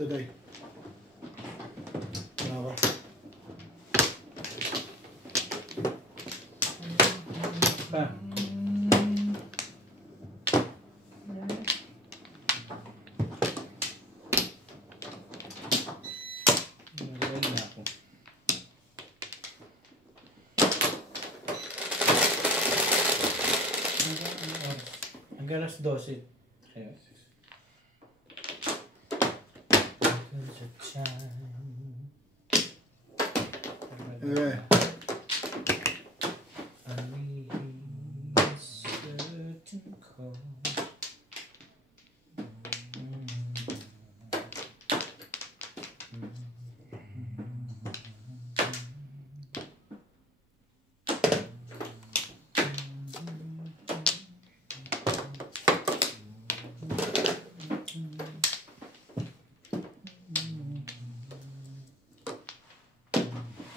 today. Okay. Pa. Hanggang alas 12. Kaya. Okay.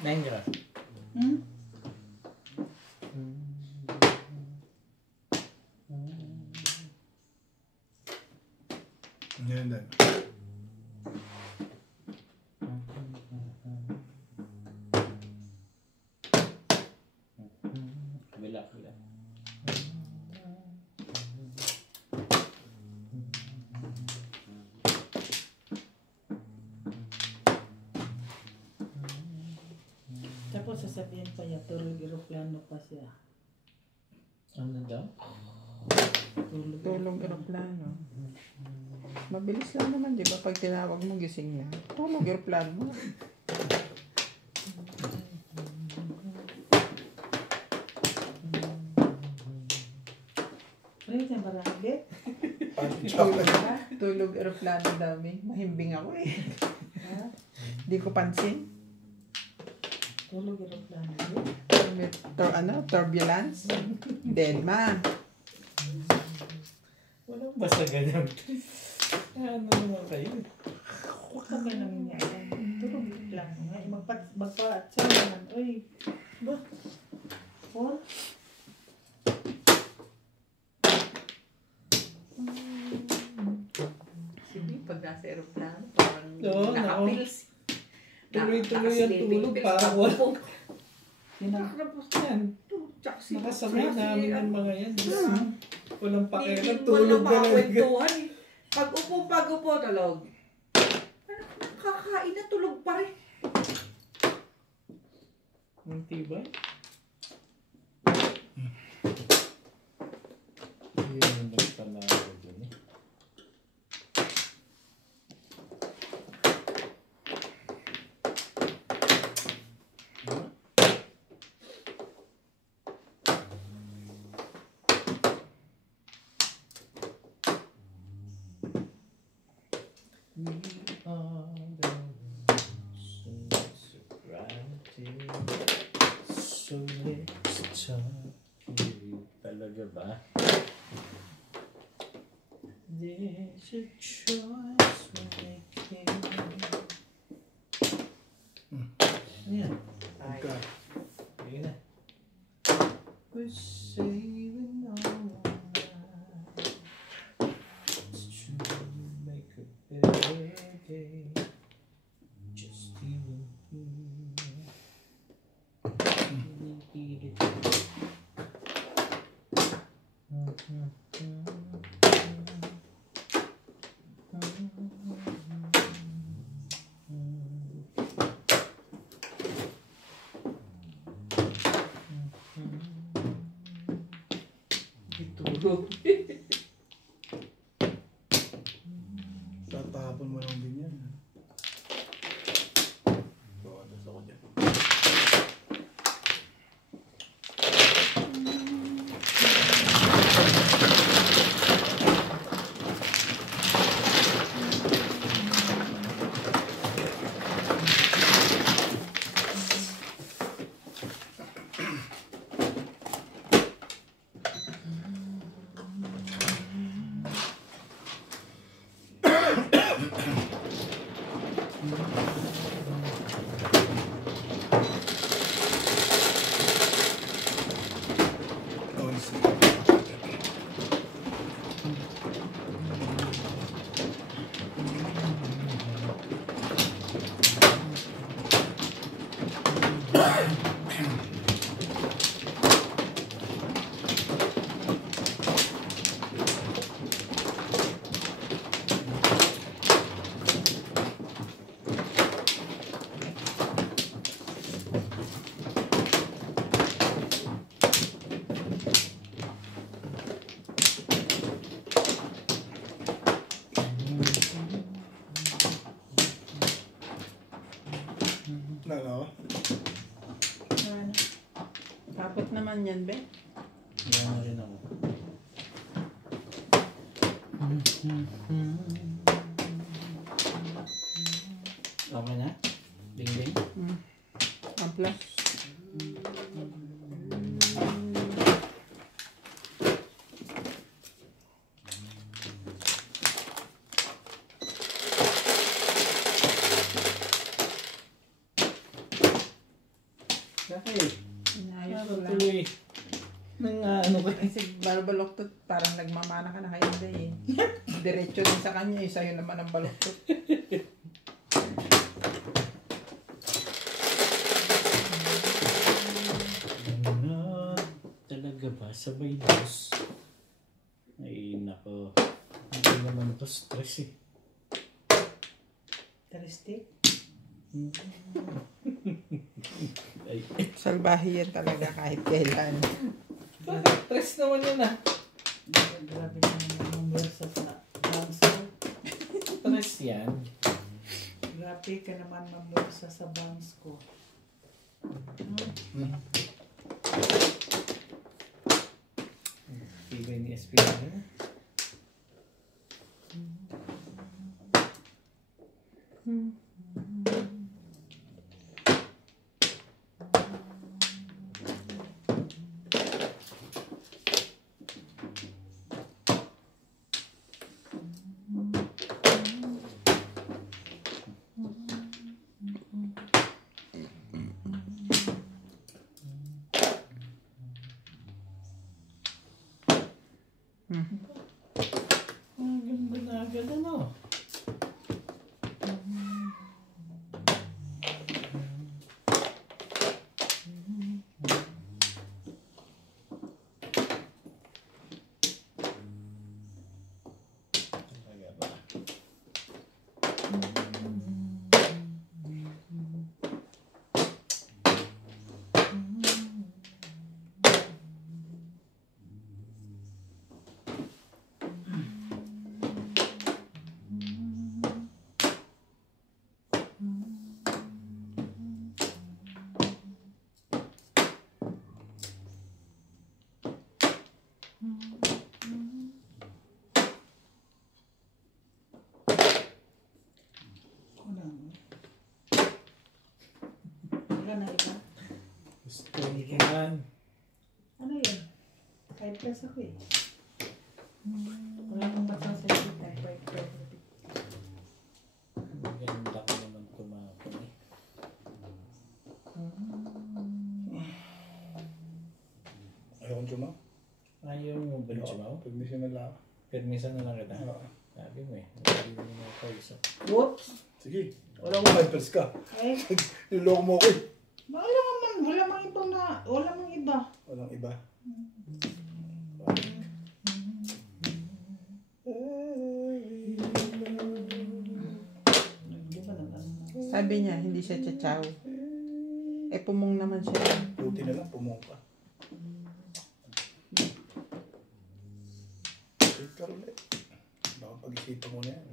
Danger. Yan din. Kabila. Tapos sasabihin pa niya, tulog aeroplano pa siya. Ano daw? Tulog aeroplano. Mabilis lang naman, di ba? Pag tinawag mo, gising na. Tulog aeroplano. Pwede na marami. Tulog aeroplano dami. Mahimbing ako eh. Di ko pansin. Tulog aeroplano. Turbulence? Denma. Walang basta ganyan. Ano naman kayo? Huwag ka ba naman niya. Tulog aeroplano nga. Magpa-atsa naman. Uy, ba? Oh? Sige, pag nasa aeroplano, parang nakapils. Tuloy-tuloy ang tulog. Parang walang. Nakakapos Yan. taxi. Nakasabay namin ang mga yan. Walang pakialam. Hindi mo Tulog na na lang. makakwentuhan eh. Pag-upo, tulog. Nakakain na tulog pa rin. Ang tibay. Yun ang nagpanalo dun eh. We are the ones so let's talk. Talaga ba? There's a choice we're making. Ayan. Okay. Ayun na. We're saving all night. It's true, make a better day. Just you and me. Tulog. Tatapon mo lang din yan. Bawadas ako dyan. Malapot naman yan, be. Yan na rin ako. Okay na? Ding-ding? Ampla. Bakit? Inayos ko lang. Tuloy. Nang ano ka? Kasi balbaloktot, parang nagmamana ka na kayo, day eh. Diretso din sa kanya, eh. Sa'yo naman ang baloktot. Ano? Talaga ba? Sabay dos? Ay, nako. Hindi naman to stress eh. Taristik. Ay, Salbahe yan talaga kahit kailan. bakit? Stress naman yun ah. Grabe ka naman mamwersa sa bangsko. Stress yan. Grabe ka naman mamwersa sa bangsko. Iba ni SP na rin. Ang ganda na agad ano. Talaga ba? Wala mo. Wala na iba. Gusto ko yan. Ano yun? 5 plus ako eh. Wala nang magsasalita. 5 plus. Maganda ko naman tumapon eh. Ayaw kong sumaw. Ayaw mo ba yung sumaw? Permission na lang. Permisan na lang kita. Oo. Sabi mo eh. Sabi mo na ako isa. Whoops! Sige. Wala akong hypers ka. Ay, Niloko mo ako eh. wala man. Wala mang ibang na. Wala mang iba. Walang iba. Di ba naman? Sabi niya, hindi siya tsachaw. Eh, pumong naman siya. Puti na lang, pumungka. Wait ka ulit. Baka pag-isipan mo na yan.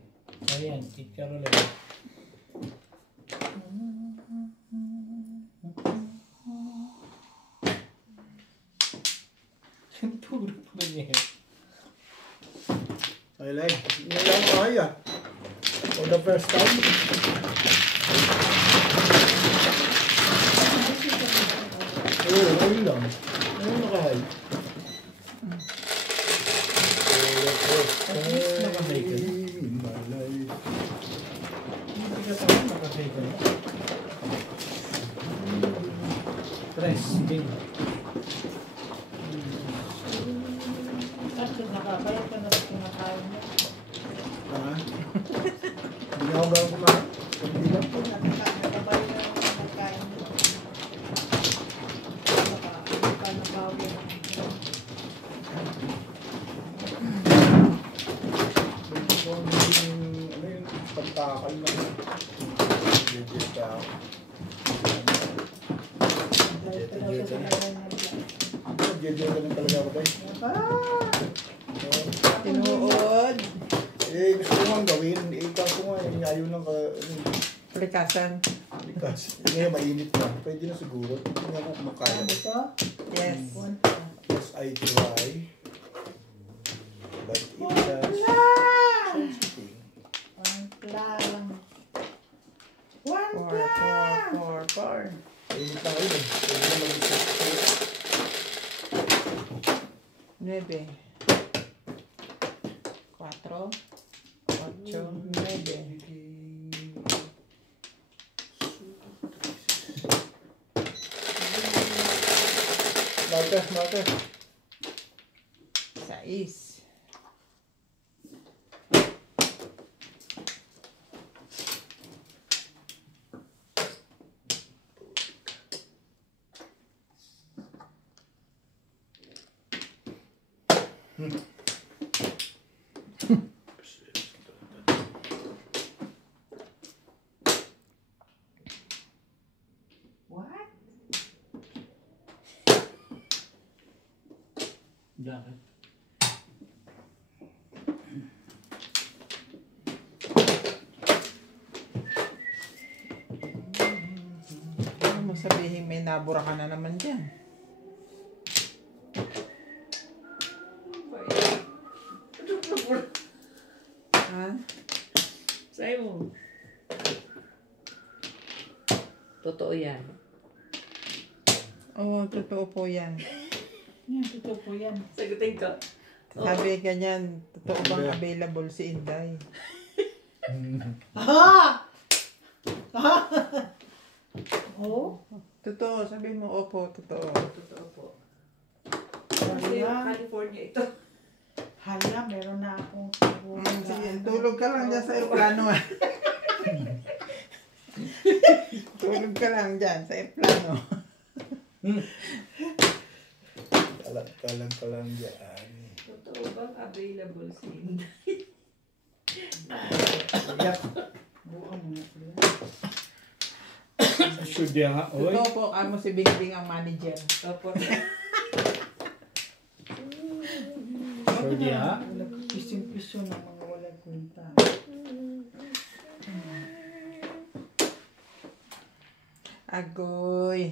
Ayan, eat ka rin lang. Puro pa niya. Ay, like. Hindi lang kaya. For the first time. Oo, ayun lang. Ayun nakahay. At least nakabay ka na. In my life. Hindi ka pa nakakay ka na. Stress din. Kasi nakakaya ka na sa kinakain mo. Ha? Hindi ako gawin kumain. Hindi lang. Nakabay na ang kinakain mo. Nabawi na. Ano yung pagtakal na. Legit ka. Legit ka lang talaga ako tayo. Tinuod. Eh, gusto ko nga gawin. Eh, kaso nga, ayaw lang ka. Plikasan. Likas. Ngayon, mainit na. Pwede na siguro. Hindi nga ako kumakaya. Ano ito? Yes. One pla. Yes, I try. But it does something. One pla lang. One Four, pla. four. Init na kayo eh. Pwede na mag-isip. 9. 4. 8. 9. Mata. 6. What? Bakit? Ano mo sabihin may nabura ka na naman dyan? Ha? Sa'yo mo. Totoo yan. Oo, totoo po yan. Yan, totoo po yan. Sagutin ko. Sabi ganyan, totoo bang available si Inday? Ah! Oh? Totoo, sabi mo, opo, totoo. Totoo po. Kasi Hala, California ito. hala, meron na akong Sige, tulog ka lang dyan sa aeroplano. Tulog ka lang dyan sa aeroplano. Kalag ka lang dyan. Totoo bang available si Inday? buong mo na. Sure diya nga. Oy. Totoo po, mo si Bingbing ang manager. Opo. Sure diya. Pisyon-pisyon ng mga walang kwenta. Agoy.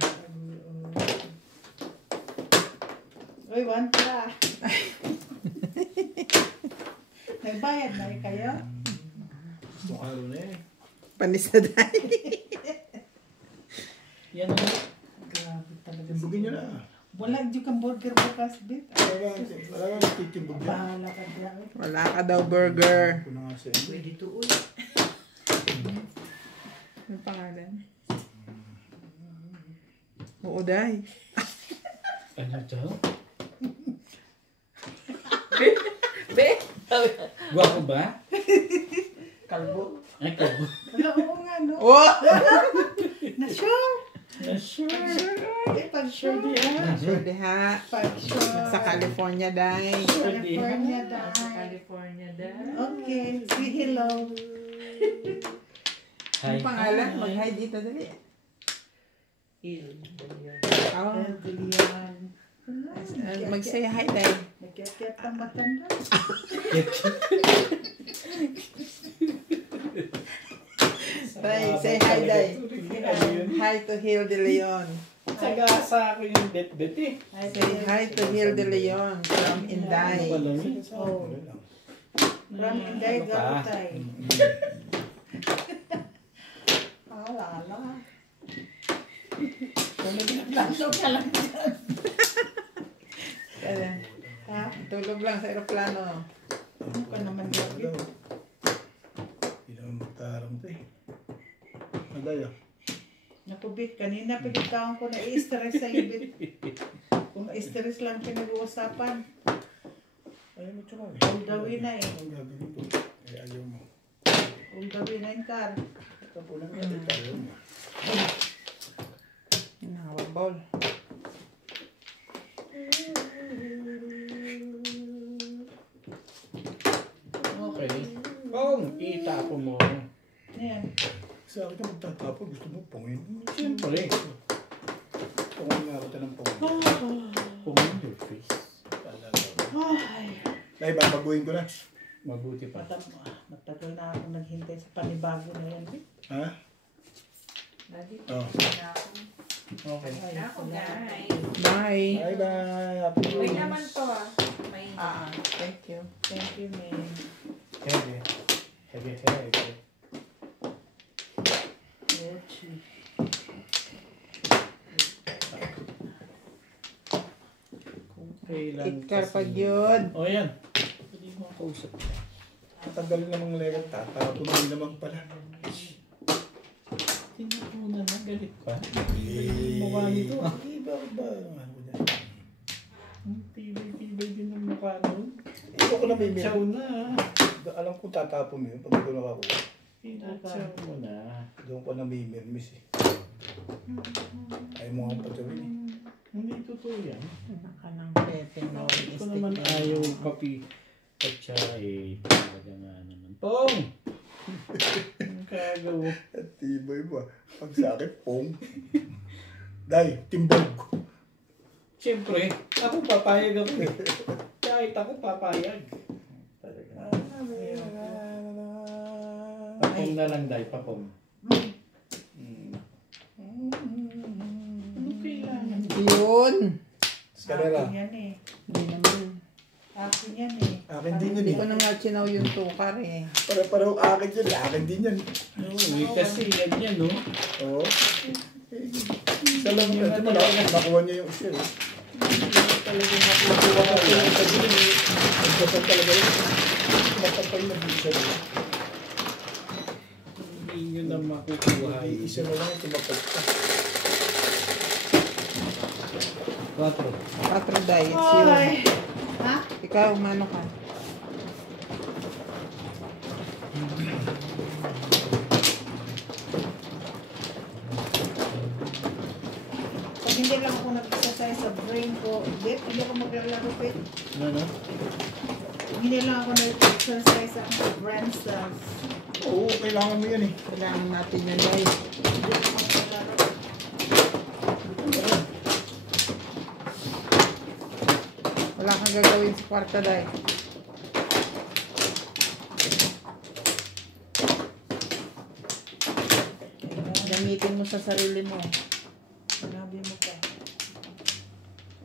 Uy, one pla. Nagbayad na kayo? Gusto ka rin eh. Panisaday. Yan na. Grabe talaga. Timbugin nyo na. Wala di kang burger bukas, bit. Wala nga titimbog yan. Bahala ka diyan. Wala ka daw burger. Ako na nga sa inyo. Pwede tuon. Ano pangalan? Oo, day. Ano to? Be! Guwapo ba? Kalbo. Ay, kabo. Wala, oo nga, no? Oh! Na-sure? Sure. Eh, pag-sure diyan. Sure diha. Pag-sure. Sa California, day. California, Sa dahil. California dahil. Okay, say hello. Hi. Ano pangalan? Mag-hi dito, dali. Il. Oh. Eldilian. Mag-say hi, day. Nagkakit ang matanda. Day, say hi, day. Hi to Hill de Leon. Sagasa ako yung bet-bet eh. Say hi to Hill de Leon from Inday. Ano ba lang yun? Oh. From Inday, Ano pa? Gabutay. Alala. Tulog ka lang dyan. Ha? Tulog lang sa aeroplano. Ano ka naman dyan? Hindi naman magtarang ito eh. Madaya. Naku, Bit, kanina pinagkaon ko na i-stress sa Bit. Kung stress lang pinag-uusapan, Ayaw mo tsaka eh. all the way na eh. Ang gagawin ko. Kaya ayaw mo. All the way na yung car. Tapo lang natin tayo mo. Inawabol. Okay. Kung itapon mo. Ayan. Sa akin na magtatapo, gusto mo pungin. Siyempre. Pungin nga kita ng pungin. Kung your face. Talaga. Ay, Dahil babaguhin ko na. Mabuti pa. matagal na ako naghintay sa panibago na yan. Bit. Ha? Lagi. Oo. Na ako. Okay. Ako guys. Bye. Bye-bye. Happy May New naman to ah. May Thank you. Thank you, May. Heavy. Heavy. Ochi. Kailan Ikar kasi- pag yun. O yan. Pwede mo kausap. Tagal namang legat. Tatapon din naman pala. Tinapunan na, galit pa. Eh, Mukha nito. bakit ba? Ano ko dyan? Ang tibay-tibay din ng mukha nun. Ito ko na may Chow na. Alam ko tatapon mo yun pag ito nakakuha. Pinachow mo na. Doon ko na may miss eh. Ayaw mo akong patawin eh. Hindi totoo yan. Anak ka ng Pepe no. Ito naman ayaw papi. At siya eh, talaga nga naman. Pong! Ang kagawa. At tibay mo ah. Pag sa akin, pong. Day, timbog. Siyempre, ako papayag ako eh. Kahit ako papayag. Talaga. Papong na lang, Day. Papong. Ano kailangan? Yun. Skalera. Akin yan eh. Hindi naman. Akin yan eh. Akin din yun Hindi eh. ko na nga chinaw yung tukar eh. Para-parang akin yun. Akin din yan. Oo, kasi yan yan, no? Oo. Isa lang yun. Di ba nakuha niya yung share eh. Talaga Nakuha ka yun. Sabi yun eh. Nagkasal talaga yun. Matapay na bisa nila. Hindi nyo na makukuha. Isa na lang tumapat ka. 4. 4 diets yun. Ay. Ha? Ikaw, umano ka? Pag hindi lang ako nag-exercise sa brain ko, hindi ako maglalaro pet. Ano? Hindi lang ako nag-exercise sa aking brain cells. Oo, kailangan mo yan eh. Kailangan natin yun guys. Hindi ako maglalaro. Wala kang gagawin sa kwarta dahil. Gamitin mo sa sarili mo. Sinabi mo pa.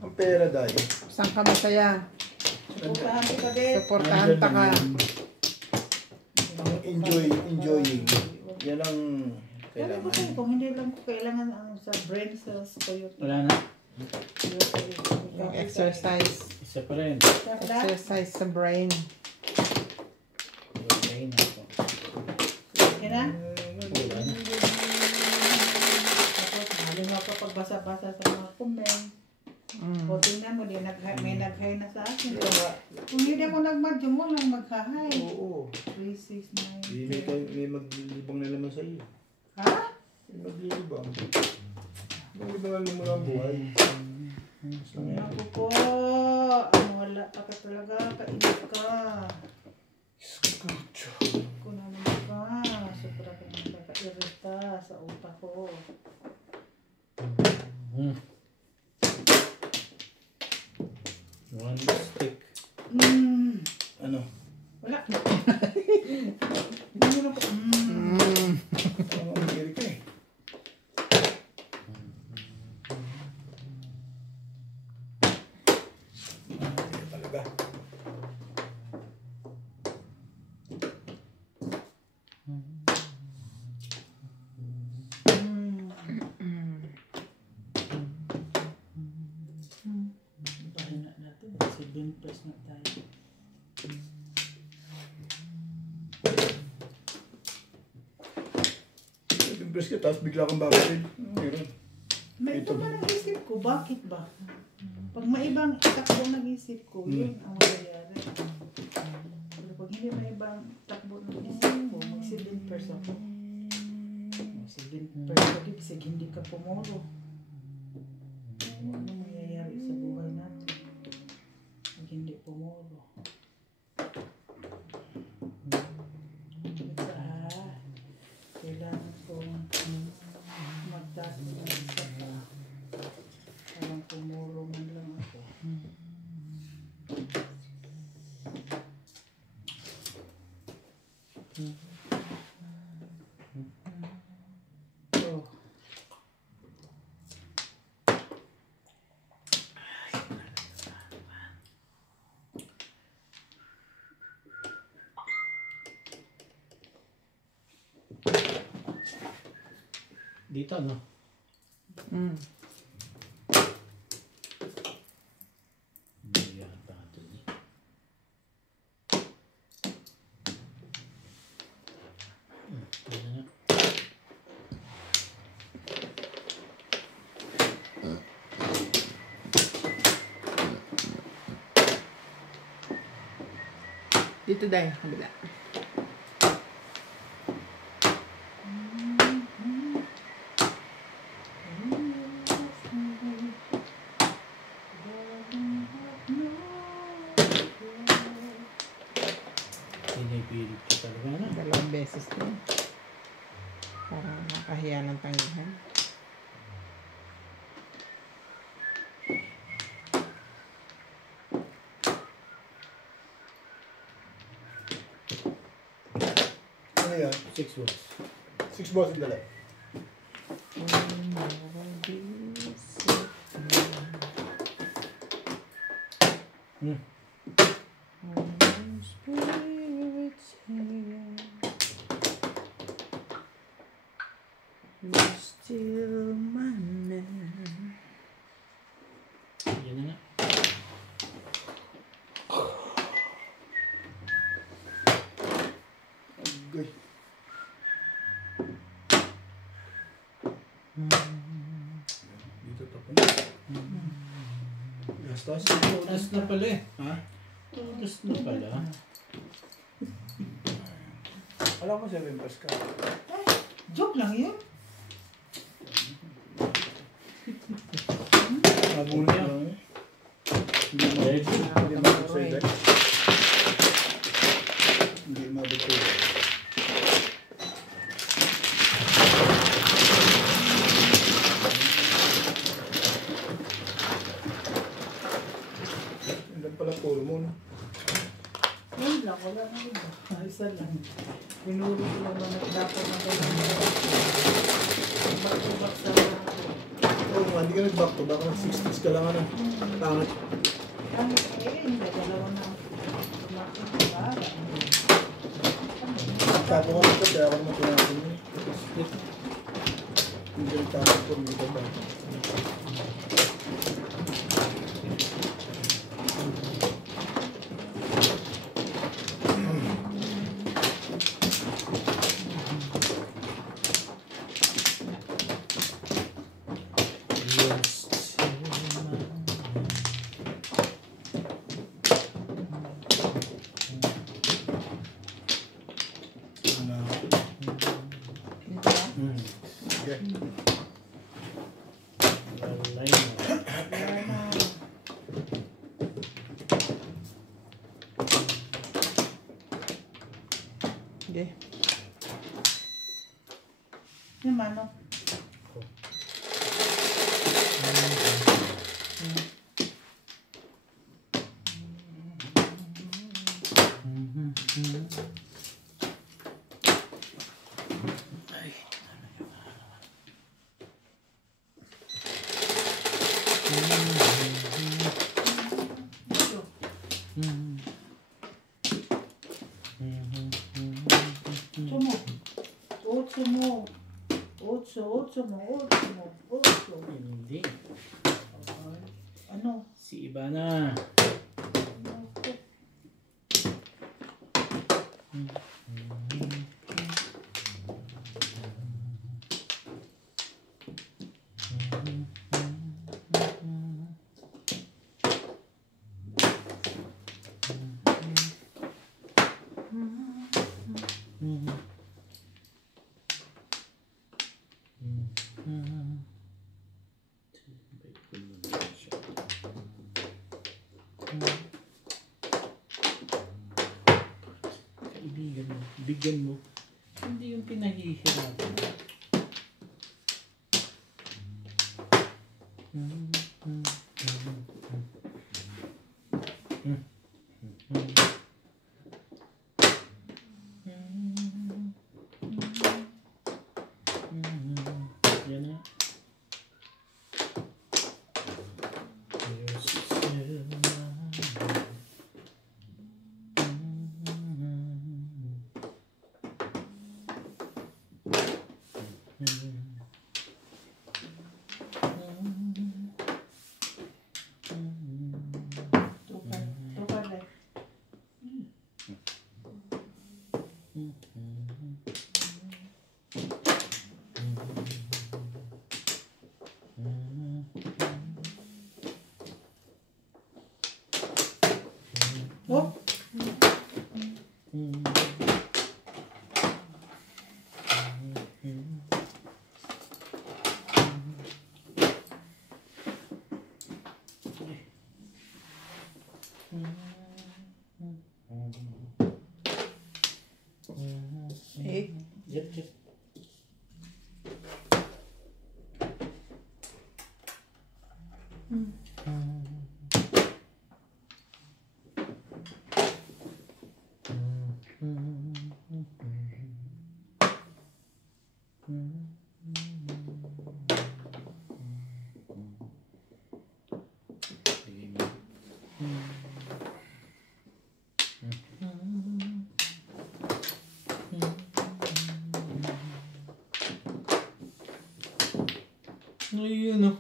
Ang pera dahil. Saan ka masaya? Pupuntahan kita din. Suportahan ta ka. Ang enjoying. Yan ang Kaya ko kailangan. sa'yo, kung hindi lang ko kailangan ang sa brain cells ko yun. Wala na. Yung exercise. Isa pa rin. Exercise sa brain. Okay na ako. Okay na? Wala na. Tapos, mahalin mo kapag basa-basa sa mga comment. O tingnan mo, may nag-hi na sa akin. Kung hindi ako nag-madyo mo lang mag-hi. Oo. 3, 6, 9, May maglilibang na naman sa iyo. Ha? May maglilibang. Maglilibang mo na ang buhay. Ako po. Ano wala ka talaga. Kainit ka. Escucho. Kung ano ka. Sobra ka nakaka-irita sa utak ko. One stick. Ano? Wala. Ano ko? Ano ang giri ka eh? Hindi talaga. Pahinga natin. 7 plus na tayo. Impress ka, tapos bigla kang babatin. Meron. May ito ba nag-isip ko? Bakit ba? Pag maibang takbo ng isip ko, yun ang mangyayari. Pero pag hindi maibang takbo ng isip ko, mag-silent person ako. Mag-silent person ako, kasi hindi ka pumulo. Ano mangyayari sa buhay natin? Pag hindi pumulo. Kailangan ko magdasal sa parang pumulong man lang ako. Oh. Dito, no? Mm. Hindi yata ito eh. Ano na? Dito dahil, kabila. Pinipilit ko talaga na. 2 beses din. Parang nakahiya ng tanggihan. Ano yan? 6 volts. 6 balls yung dala. Hmm. Still my man. Yan na nga. Agay. Dito tapon. Gastos. Tunas na pala eh. Ha? Tunas na pala. Alam ko 7 balls ka. Joke lang yun. Nabuli Ano? lang eh. Ready? Hindi mabot sa ito. Hindi mabot sa ito. Ilan pala polo mo, no? Yun lang, wala na iba. Isa lang. Binuro ko lang naman dapat na kailangan. Back-to-back sa Oo nga, hindi ka nag-back to back. 60s ka lang ano. Pangit. ano hindi, dalawa na. Makikita. Tapo ka nito, kaya ako naman pinapin mo. Hindi ka nagtapos po, hindi ka ba? Yes. Ano? Hmm. Sige. Walay na. Okay. Yung ano? Ito. Otso mo. Otso mo. Hindi. Ano? Si Ivana. Kaibigan mo, bigyan mo. Hindi yung pinahihirapan. Yan na. You're still mine. Oh, Eh, Yep, yep. Ayun o.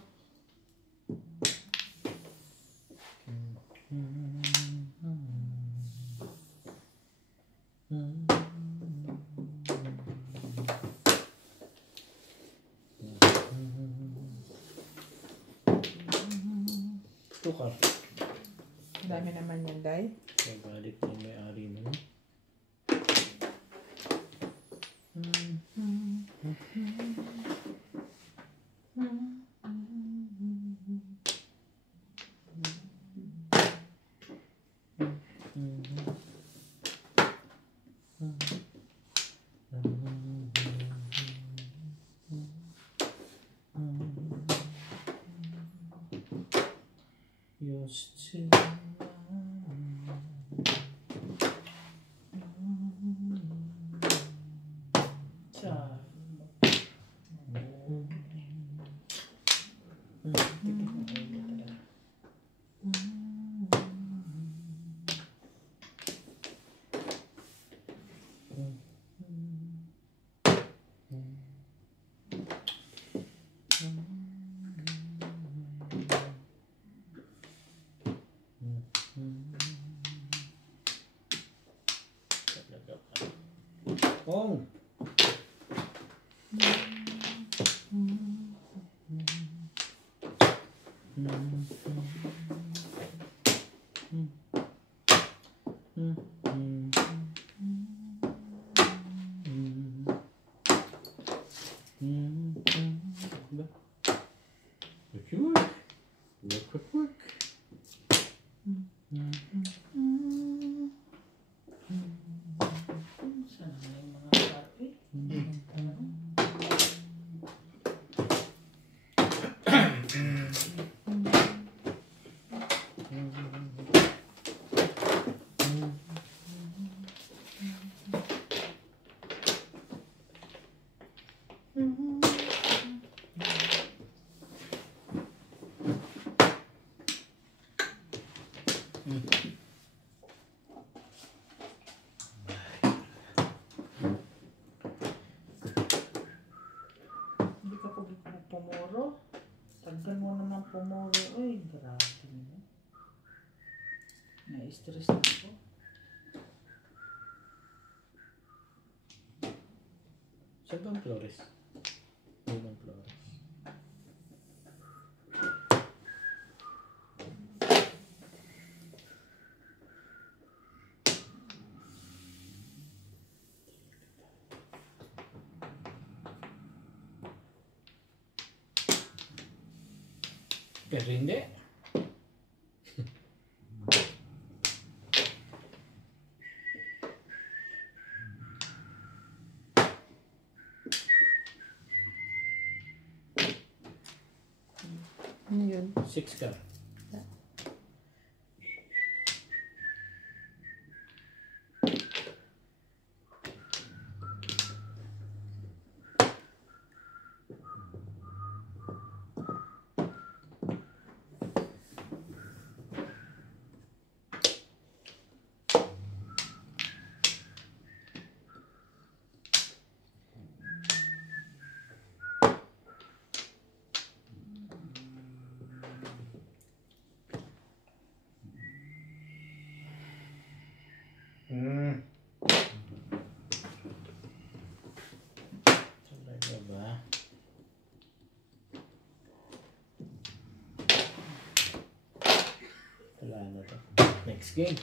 Tukar. ang dami naman yan, Day. Kaya balik na yung may-ari mo. Used to sa talaga pa. Oh! Work. sana na yung mga kape. Hindi ka pumuro. Taggal mo naman pumuro. Ay, grabe mo. Na-stress na ako. Saan ba ang Flores? Yun ang Flores. Pero hindi. Ano yun? 6 ka. na to. Next game.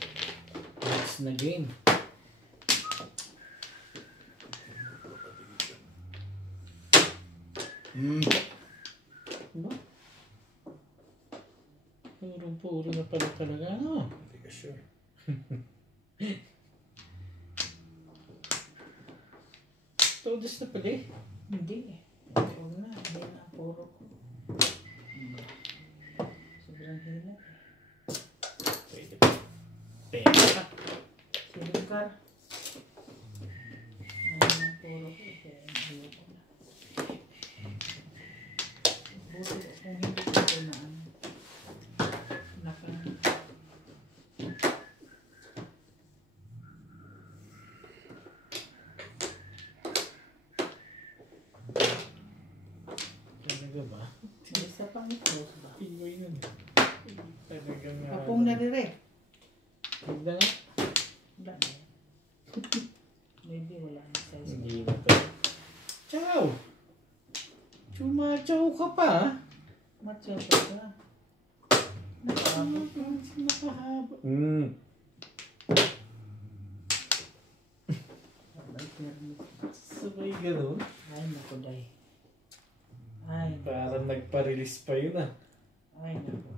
Next na game. Diba? Puro na pala talaga. Ano? Hindi ka sure. Todos na pala eh. Hindi eh. Huwag na. Hindi na puro ko. Sobrang hila. Pwede pa. Pera. Silikar. Hindi na puro ko. Kaya hila ko na. Buti kung hindi ko ito na ano. Talaga ba? May isa pang close ba? Iway nun. Talagang Kapong na dire. Huwag na nga. Wala na. Maybe wala na size. Hindi na to. Chow! Chumachow ka pa. Macho pa ka. Nakabot. Nakahaba. Abay, permit. Sabay gano'n. Ay, naku, day. Ay, Parang nagpa-release pa yun ah. ay, naku.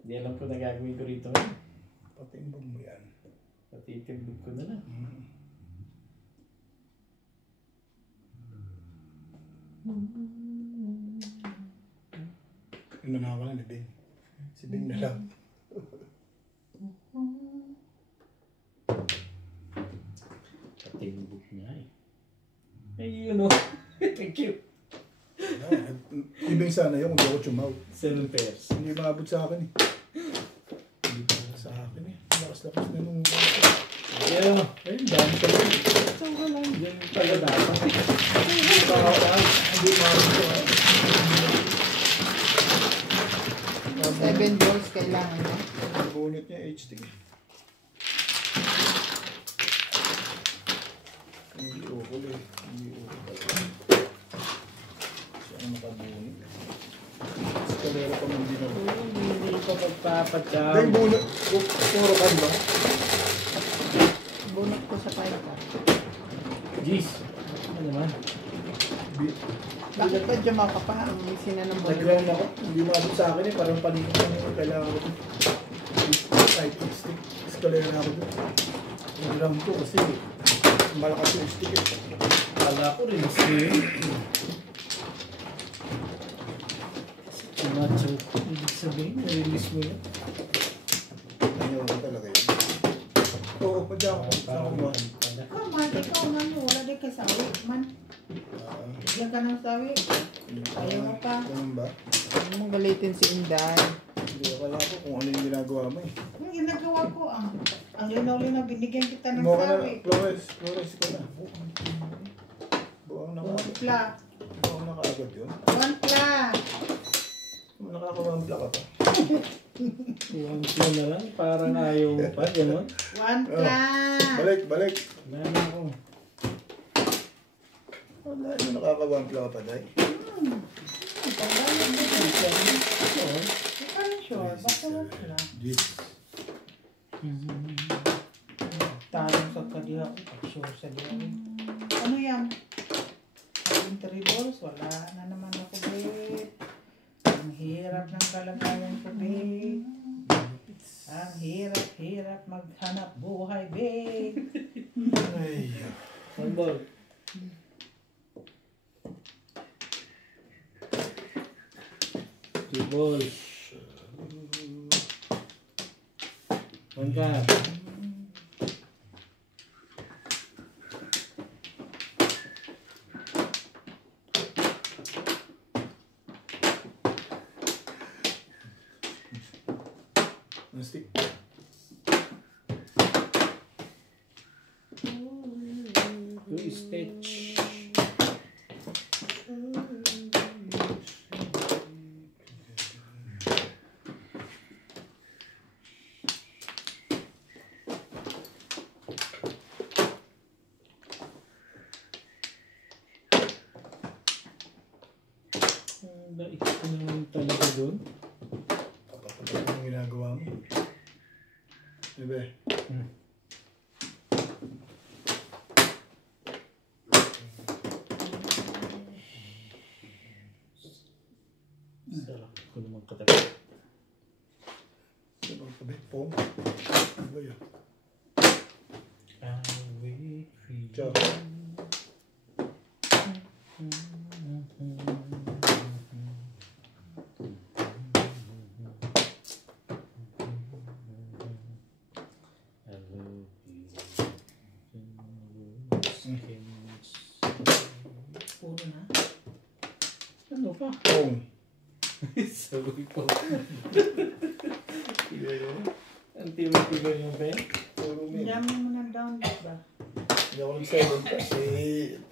Hindi alam ko na gagawin ko rito ngayon. Patimbog mo yan. Patitimbog ko na lang. Inunawa ka na ni Bing. Si Bing na lang. Patimbog nga eh. Ay, yun o. Thank you. Ibig sana yun kung di ako chumaw. 7 pairs. Hindi maabot sa akin eh. Hindi pa sa akin eh. Lakas-lakas na nung... Yeah. Ayun, dami ka lang. Saan ka lang? Yan pala dapat. Hindi maabot sa akin. 7 balls kailangan niya. Ang bunit niya, HD. Hindi ukol eh. Hindi ukol. Siya ang nakabunit. Eskalera pa man din ako. Hindi pa magpapachaw. Dahil bunit. Puro kan ba? Bunot ko sa 5 ka. Jeez. Ano naman? Bakit ba jumao ka pa? Ang sina ng bunot. Nag-ground ako. Hindi maabot sa akin eh. Parang panikot lang yung kailangan ko. Side stick. Eskalera na ako doon. Nag-ground ko kasi malakas yung stick eh. Kala ko rin. Chumachow. Ibig sabihin, nare-release mo yun. Nanyawa ko talaga yun. Oo, padya ako. Saan ako mo? Man, ikaw man, wala din kay sawi. Man, bigyan ka ng sawi. Ayaw mo pa. Ganun ba? Huwag mong galitin si Inday. Hindi akala ko kung ano yung ginagawa mo eh. Ang ginagawa ko, ang linaw-linaw, binigyan kita ng Buwan ka sawi. na, Flores ko na. Buwan na One kaagad. pla. Buwan na kaagad yun. One pla. Nakakawambla ka pa. Huwag mo na lang. Parang ayaw mo pa. Gano'n. One pla. Balik. Wala na ako. Wala, ano nakakawambla ka pa, Day? Pagbayan mo dito. Oo. Ikaw na sure, basta one pla. Jeez. Talo sa kadiha ko, sure sa diha. Ano yan? Yung 3 balls, wala na naman ako, babe. Ang hirap ng kalagayan ko, babe. Ang hirap maghanap buhay, babe. Ay, One ball. Two balls. One card. ang stick. Two stitch. Bait ko naman talaga doon. ginagawa mo. Diba? Sarap ko naman katabi. Diba ang kabit po? Diba yun? I'll wait for you. Ciao. I love you. Puro na. Ano pa? Oh. Sabi ko. Tibay yun. Ang tibay yung Ben. Puro mo yun. Dami mo ng down, diba? Hindi ako nag-7 kasi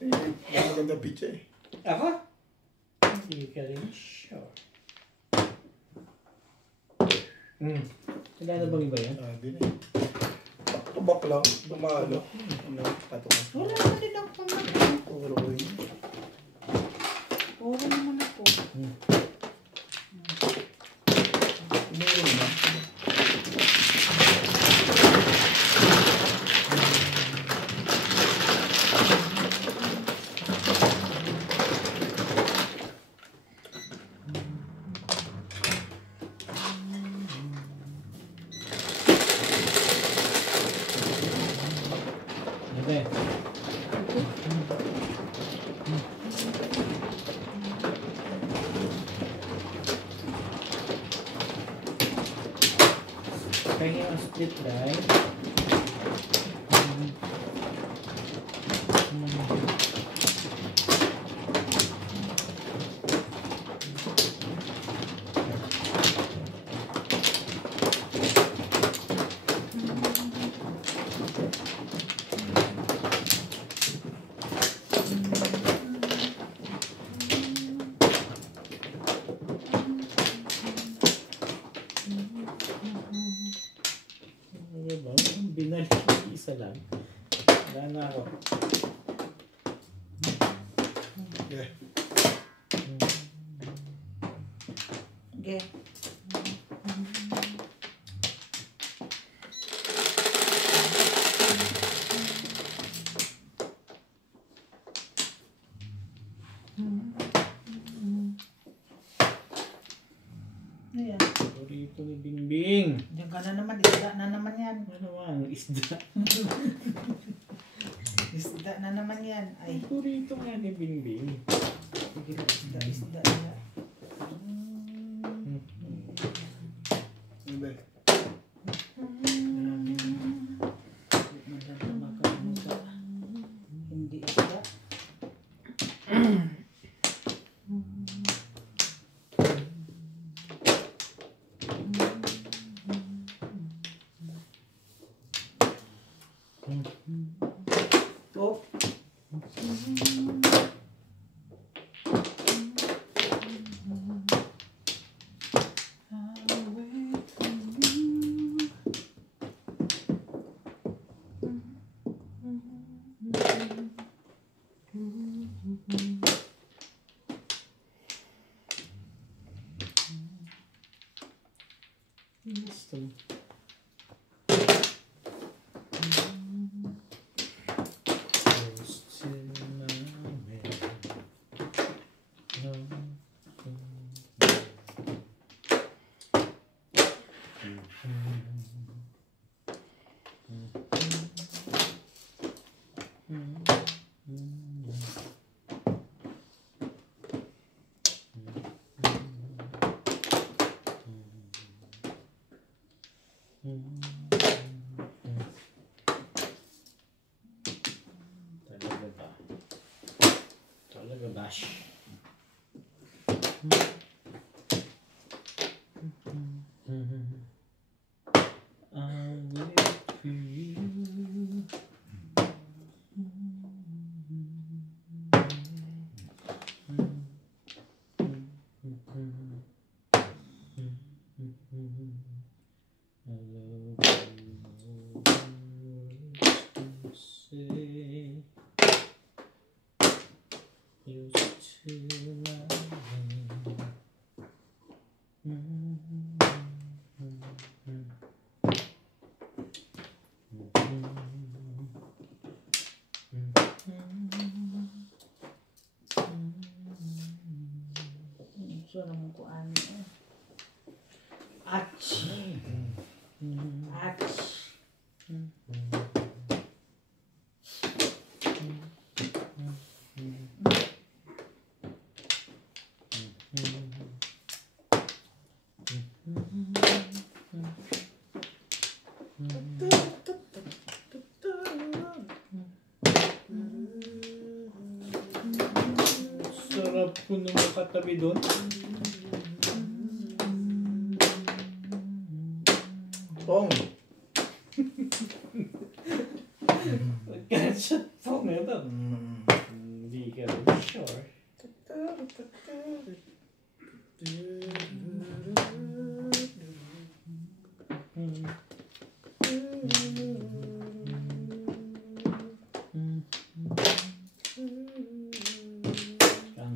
yung maganda pizza eh. Ako? Hindi ka rin sure. Wala na bang iba yan? Sabi na eh. Tubak lang, dumalo. Ano, patukas. Wala naman din ako pang Puro ko yun. Puro naman ako. Meron na. Hindi. Kaya yung split line. Ano ba? Binalik yung isa lang. Wala na ako. Yeah. Okay. Ayan. Paborito ni Bingbing. Diyan ka na naman. Isda na naman yan. Ano ang isda? Isda na naman yan. Ay. Paborito nga ni Bingbing. Sige na. Isda. Isda. Isda. Diba? Hindi isda. Oh. Gusto mo. Close to my bed. No. Talaga ba? Talaga bash. I'll wait for you. I love you more say used to So naman ko ano eh. Ach. Ach. Sarap ko na makatabi doon. Pong. Nagkasya pong ito. Hindi ka rin sure. Yan.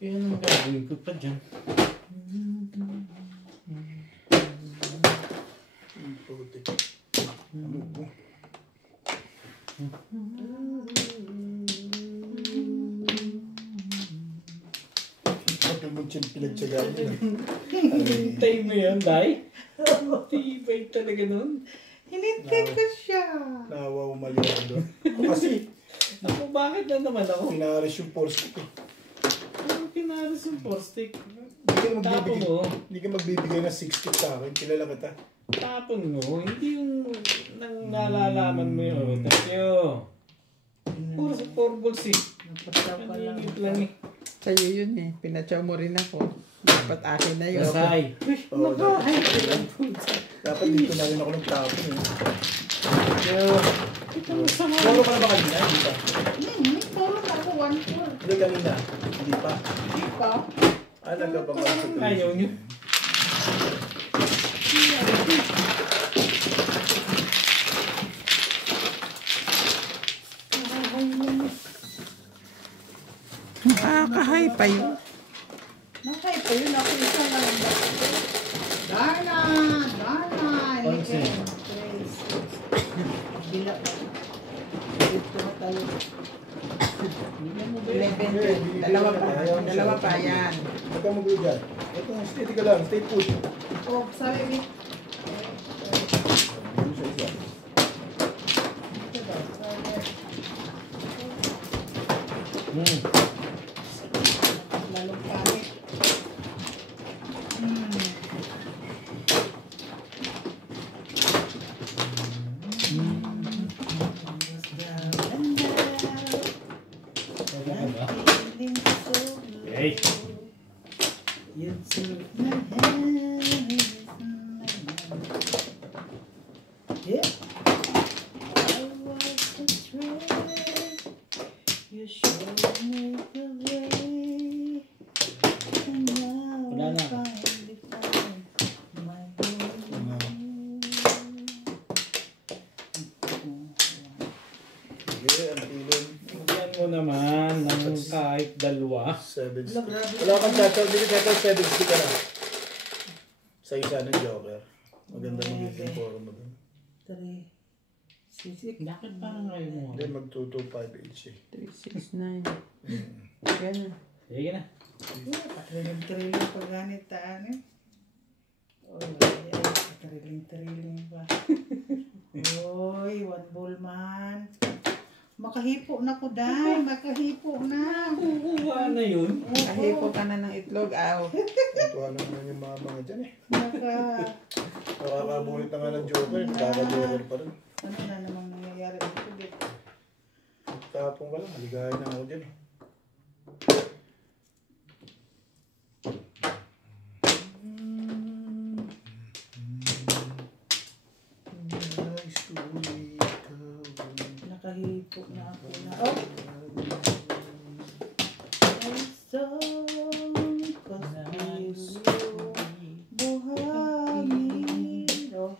Yan ang gagawin ko pa dyan. Putik. Ano po? Ito mo siyang pinagtsagaan yun. Hintay mo yan, Day? Tibay talaga nun. Hinintay ko siya. Nawa umali ako doon. Kasi Naku, bakit na naman ako? pinaris yung force ko. Ano pinaris yung post-stick? Hindi ka Tapon magbibigay, mo. hindi ka magbibigay ng 6 tips sa akin. Kilala kita. Tapon mo. Hindi yung nang nalalaman mo yun. Tatyo. Puro sa 4 balls eh. Napataw pa lang. Kaningit lang eh. Sa'yo yun eh. Pinatsaw mo rin ako. Dapat akin na yun. Nasay. Oo, dapat dito na rin ako nagtapon eh. Ito mo sa mga. Puro ka na ba kanina? Hindi pa. May tulong ako 1-4. Hindi kanina. Hindi pa. Di pa. Ah, nagkabang ako sa Ayaw nyo. Kahay pa yun. Nakay pa yun ako isa lang. Darna! Darna! Onse. Bila pa. Dito na tayo. 11. Dalawa pa yan. Huwag kang magulo dyan. Ito, steady ka lang. Stay put. Oh, sabi ni. Dito sa isa. Lalong pangit. Wala ka ba? Hey. Yeah. You showed me the way, and now Wala na. I finally found my home. Sige, ang pilon. Bigyan mo naman ng kahit dalawa. 7 Wala, grabe. Wala kang chachaw. Hindi ka chachaw. 7 stick ka na. Sa isa ng Joker. Maganda magiging forum mo dun. 3, 6, Bakit parang ayaw mo? Hindi, mag-2-2-5 each eh. 369. Yan na. Sige na. Patriling-triling pag ganit taan eh. Oh, patriling-triling pa. Oy, 1 ball man. Makahipo na ko, Day. Makahipo na. Kukuha na yun. Kahipo ka na ng itlog. Aw. Ito naman yung mga dyan eh. Maka... Nakakabulit na nga ng Joker. Kaka-Joker pa rin. Ano na namang nangyayari dito dito? Tapong ka lang. Maligayan na ako dyan eh. Nice to meet you. Nakahipo na ako na. Oh! I'm so buhangin. Oh,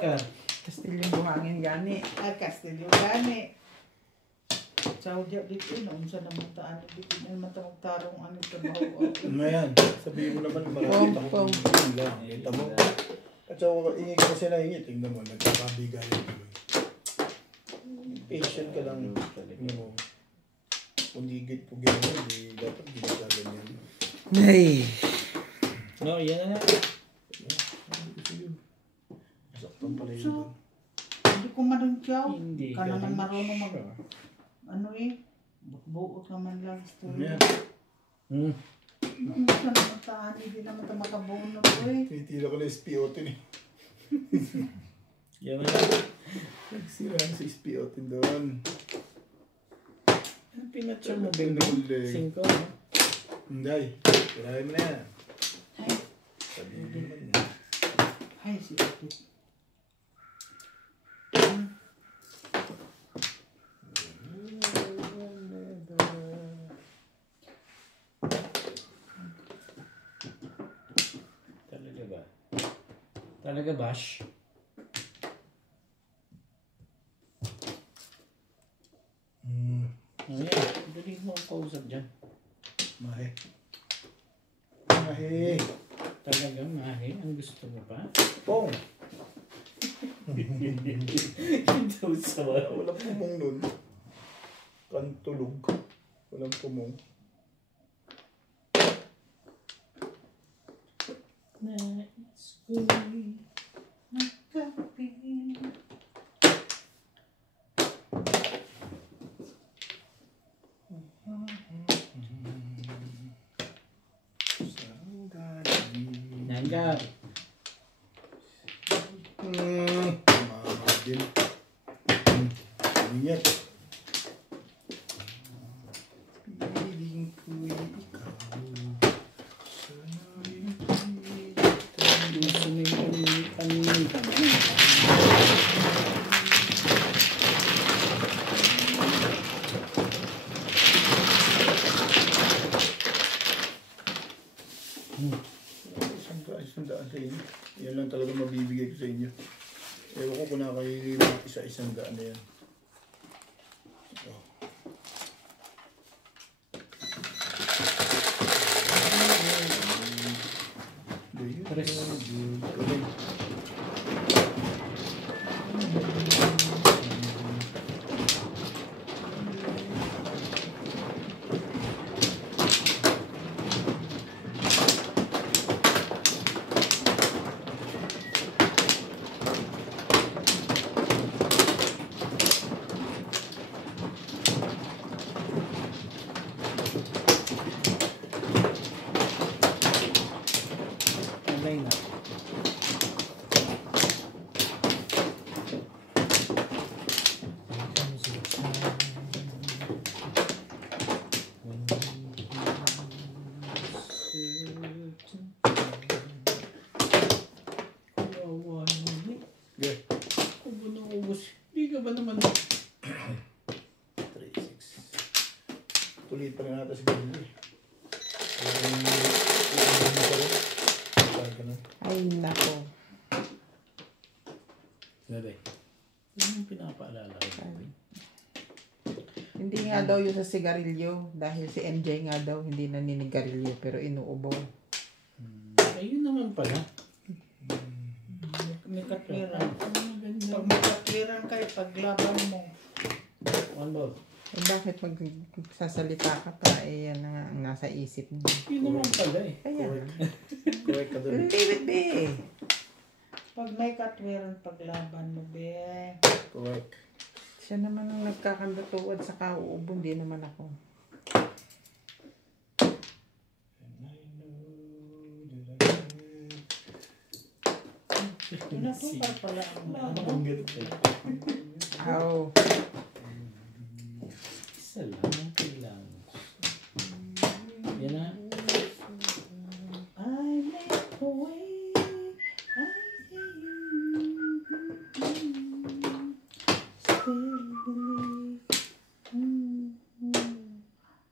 Angkar. Kastilyong buhangin gani. Castillo gani. Saudi dito na unsa naman taan dito naman ta magtarong ano trabaho. Ano yan? Sabihin mo naman makakita ko kung lang. Kita mo. At so, ingay ko kasi na ingay. Tingnan mo, nagkakabigayan ko. Patient ka lang. Tingnan mo. Kung higit ko gano'n, di dapat ginagaganyan. Ay. No, yan na. Saktan pala yun. So, hindi ko madungkyaw. Hindi Ka naman rin marunong mag sure. ano buot naman lang story. Yan. Unsa naman taan hindi naman ta makabuno oy. Titira ko na SPO10 eh. Yan na. Nagsira na sa SPO10 doon. Pinatsa mo, baby. Pinuli. 5, no? Hindi. Kirahin mo na yan. Ay, Sabihin mo naman yan. ay si Otit. Talaga ba? Talaga, Bash? Ano yan? Dali mo ang kausap dyan. Mahe. Mahe. Talaga, Mahe? Ang gusto mo pa? Pong. Hindi sa Walang pumong nun. Kantulog. Walang pumong. Nais ko'y Magkape. Nanggar. Mahagin. Ingat. Piling ko'y ikaw. Sana'y Gusto mo yung paninipan. isang daan sa inyo. Yan lang talaga mabibigay ko sa inyo. Ewan ko kung nakakailiwan isa-isang daan na yan. Oh. Tres. Alay na. Yeah. Ubo na ubos. Hindi ka ba naman? 3-6. Tuloy pa rin natin si Gilly. Ay, nako. Gabi. Yun yung pinapaalala ko. Hindi nga daw yun sa sigarilyo. Dahil si MJ nga daw hindi naninigarilyo pero inuubo. Ayun naman pala. May katwiran. Maganda. Pag may katwiran kayo, paglaban mo. One ball. Eh, bakit magsasalita ka pa? Eh, yan na nga ang nasa isip mo. Yun naman pala eh. Kaya, Correct ka doon. leave it be. Pag may katwiran, paglaban mo, be. Correct. Siya naman ang nagkakandatuwad sa kauubo, hindi naman ako. Pinatupar pala ang Ang ganda. Aw. Isa lang ang kailangan. Yan na. I make a way. I hear you. Still believe.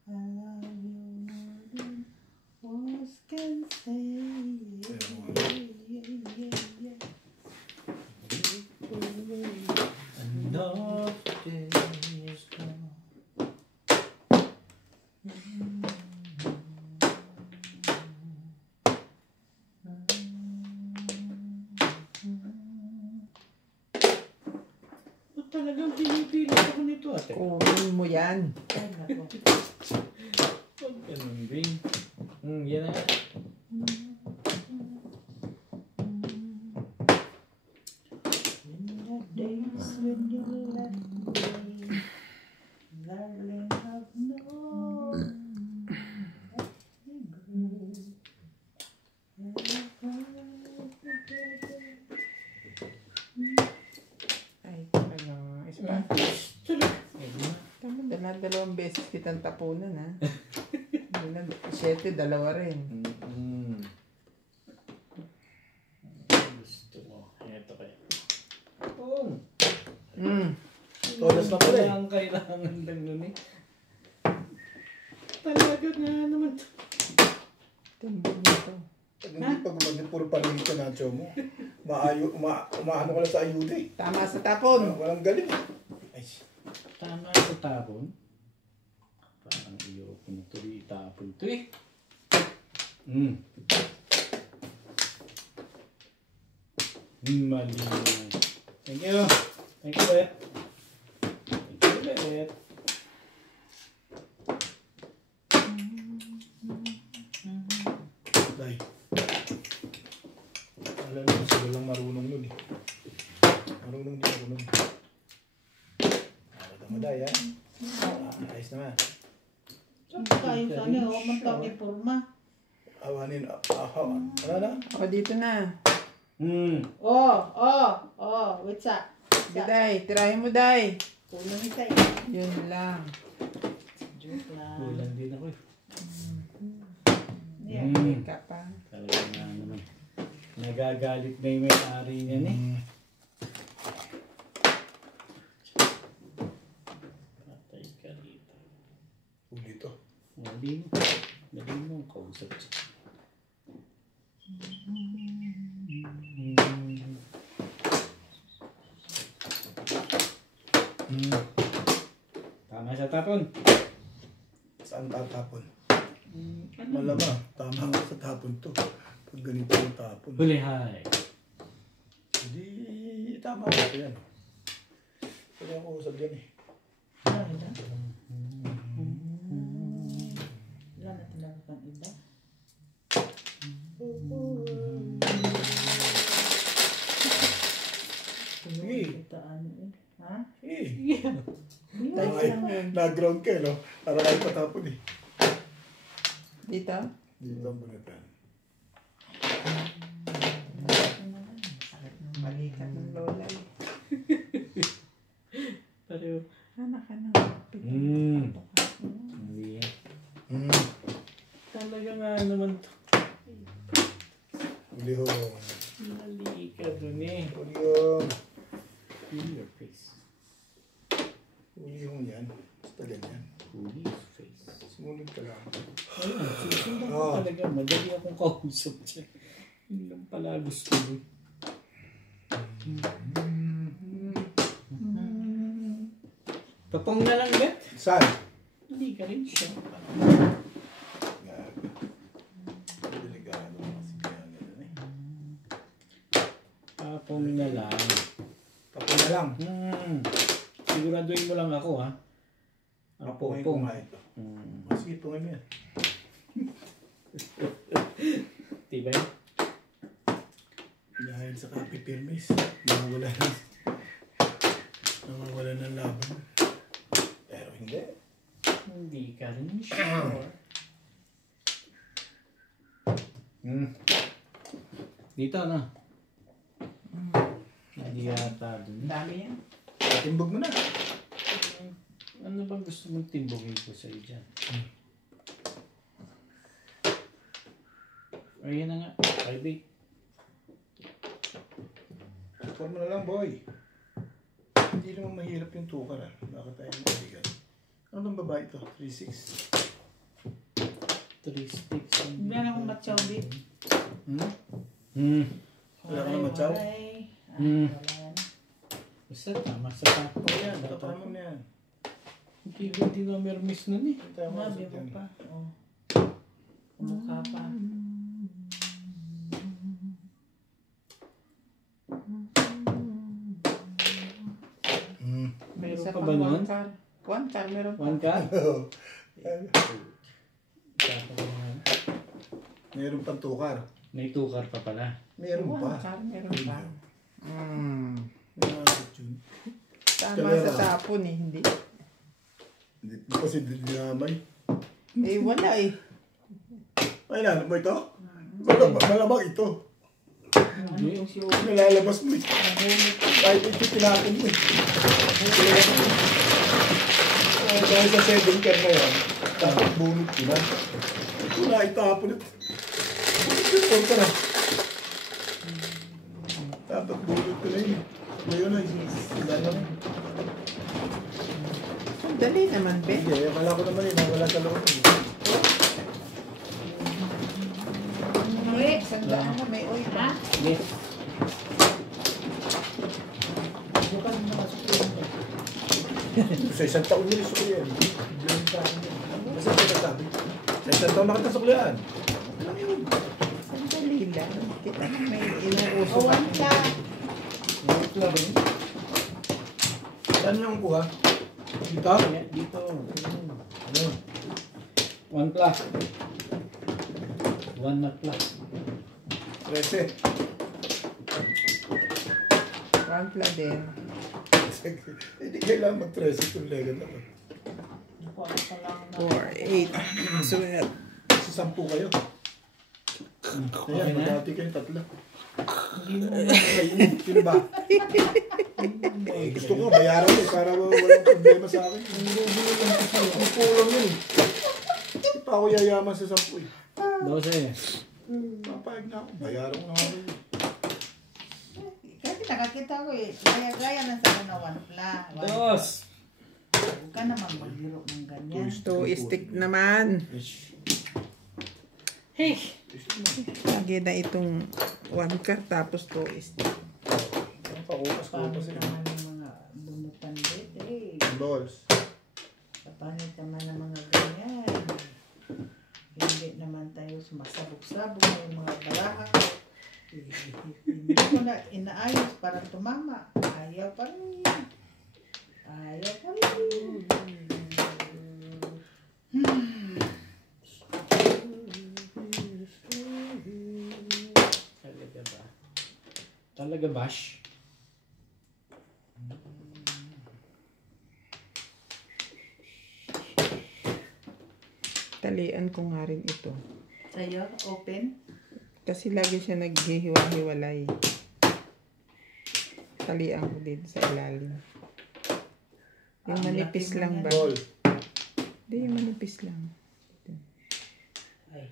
I love you more than words can say. Yeah, yeah, yeah. Talagang pinipilit ako nito ate. Kunin mo yan. Ay, nako. Huwag ganun, Vin. Yan na nga. In the days when you left me, darling, have known. Ay, talagang isa pa. Tama, dalawang beses kitang tapunan, ha? Hindi na, 7, dalawa rin. Gusto mo. Ito kaya. Oh. Todas na pala eh. Ang kailangan lang nun eh. Talaga nga naman. Timbog na to. Pag hindi pa gumagin, puro paligid ka na mo. Umaano ko lang sa ayuda eh. Tama sa tapon. Walang galing. Ay, Tama sa tapon. Parang iyo kung tuloy itapon to eh. Mali. Thank you. Thank you ulit. Thank you ulit. day. Alam mo, kasi walang marunong nun eh. Marunong din ako nun. Tama day, ha? Ayos naman. Saan tayo sana? Huwag man tayo may porma. Awanin, ano na? O, dito na. Wait sa. Day, tirahin mo, Day. Kulang isa eh. Yun lang. Joke lang. Kulang din ako eh. Yeah. May ka pa. Talaga nga naman. Nagagalit na yung may-ari niyan eh. Patay ka dito. Uli to. Dali mo. Dali mo ang kausap siya. Tama sa tapon. Saan tatapon? Malamang, tama nga sa tapon to. Pag ganito yung tapon. Hulihay. Hindi, tama ko ito yan. Pwede ako usap dyan eh. Wala na. Wala na talaga kang iba. Sige. Itaan eh. Ha? Eh, Ayun lang yun. nag-ground ka no? Para kayo patapon eh. Dito? Dito ang bunatan. Sakit ng balikat ng lola. eh. Pareho. Anak ka na. Hindi yan. Talaga nga naman to. Uli ho. Mali ka dun eh. Uli ho. In your face. Uli ho yan. Basta ganyan. Huli your face. Sumunod ka lang. Ayun, susundan ko talaga. Madali akong kausap siya. Yun lang pala gusto mo. Papang na lang bet. Saan? Hindi ka rin siya. Delikado kasi kaya ganun eh. Papang na lang. Tapon na lang. Siguraduhin mo lang ako ha. Ang Papungan ko popong. nga ito. Sige, pungin mo yan. Diba yun? Dahil sa Kapi Pirmis, nawawala ng laban. Pero hindi. Hindi ka rin sure. Dito na. Hindi yata dun. Ang dami yan. Timbog mo na. Ano bang gusto mong timbogin ko sa iyo dyan? Ayan na nga. 5-8. Tukar mo na lang, boy. Hindi naman mahirap yung tukar ah. Bakit tayo mabigat? Ano bang babae ito? 3-6? 3 sticks. Hindi na akong matyaw din. Wala ka na matyaw? Wala yan. Basta tama sa tapo yan. Tama mo na yan. Hindi na mermis nun eh. Hintayin mo Mabi kasi mo yan. pa. Mukha pa. Isa pa pang ba nun? 1 car. 1 car meron pa. 1 ka? Oo. Tapos naman. Meron pang tukar. May tukar pa pala. Meron 1 pa. car meron pa. Yun. Tama sa tapon eh, hindi. Hindi pa kasi dinamay. Eh, wala eh. Ay, nalang mo ito? Malamang ito. Hindi. Nalalabas mo eh. Kahit ito tinapin mo eh. Dahil sa 7 can na yan, dapat bunot ko na. Ito na, itapon ito. Bunot ka na. Dapat bunot ko na yun. Ngayon na, wala na. Dali naman, Ben. Hindi, akala ko naman yun, wala sa loob. Uy, Sandaan mo, may oil pa. Hindi. Bukan mo mga sukuyan ko. Sa isang taon nyo rin suklihan. Basta sinasabi. Sa isang taon nakita suklihan. Sandali lang. Kita na may inuuso Awan ka. Ito ba yun? Saan yung kuha? Dito? Dito. Ano? 1 pla. 1 na pla. 13. 1 pla din. Hindi kailangan mag-13 itong legal na to. Nakuha ko lang na. 4, 8. Sulat. Kasi 10 kayo. Kaya, Okay na? magdati kayo 3. Hindi mo kayo. Sino ba? Eh, gusto ko bayaran mo para walang problema sa akin. Ang kulang yun eh. Hindi pa ako yayaman sa 10 eh. 12. Papayag na ako. Bayaran ko na ako. Kasi nakakita ko eh. Gaya-gaya na sa na 1 pla. Dos. Huwag ka naman maghiro ng ganyan. 2 stick naman. Hey. Lagi na itong 1 car tapos 2 stick. Paukas ko Paano kasi. naman ng mga bunutan dito eh. Balls. Kapanit naman ng mga ganyan. Hindi naman tayo sumasabog-sabog na yung mga balaha. Hindi ko na inaayos para tumama. Ayaw pa rin. Ayaw pa rin. Talaga ba? Talaga bash? Talian ko nga rin ito. Sa'yo, open. Kasi lagi siya naghihiwa-hiwalay. Talian ko dito sa ilalim. Yung Ang manipis laki mo lang yan. ba? Ball. Hindi, yung manipis lang. Ay.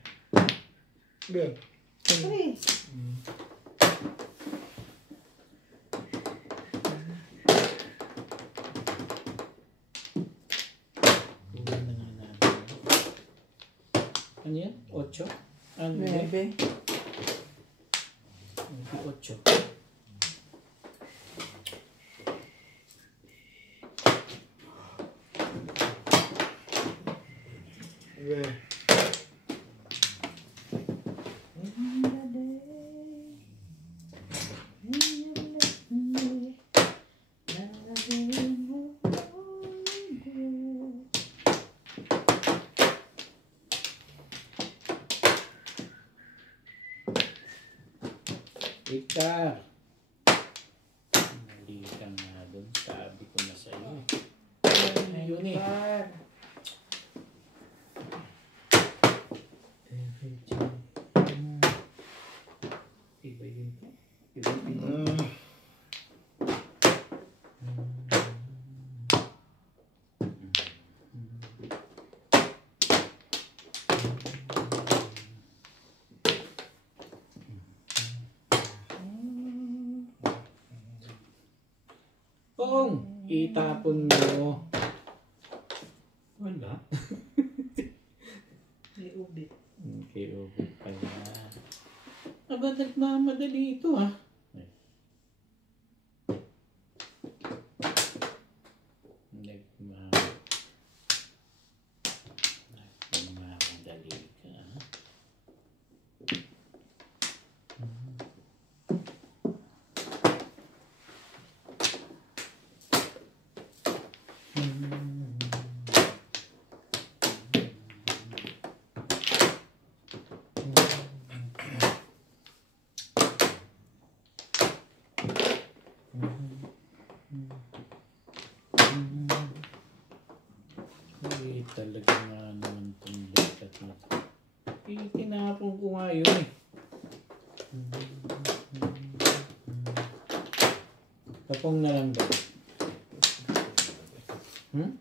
Ben. Ay. Kuha na nga natin. Ano yan? 8? Ano ba? 9. 8. Ben. Ika. Mali ka nga doon. Sabi ko na sa'yo. Ayun eh. Iba yun. Iba yun. Pong! Itapon mo. Wala. May ubit. Okay, okay pa na. Aba, nagmamadali ito ah. Nagmamadali ka. talaga nga naman itong likat na ito. Tinapon ko nga yun eh. Tapong na lang daw. Hmm?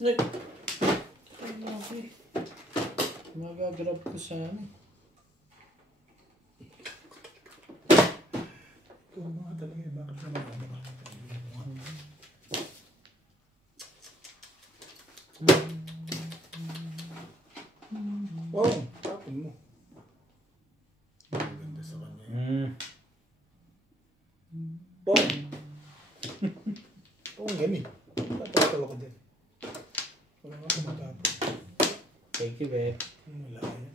Ay! Ay, okay. Magagrab ko sana. Ito mga talaga eh. Bakit naman ako? Wow! Tapon mo. Ang ganda sa kanya. Pong! Pong yan eh. Tatapal ako din. Wala nga kumatapon. Thank you, be. Wala yan.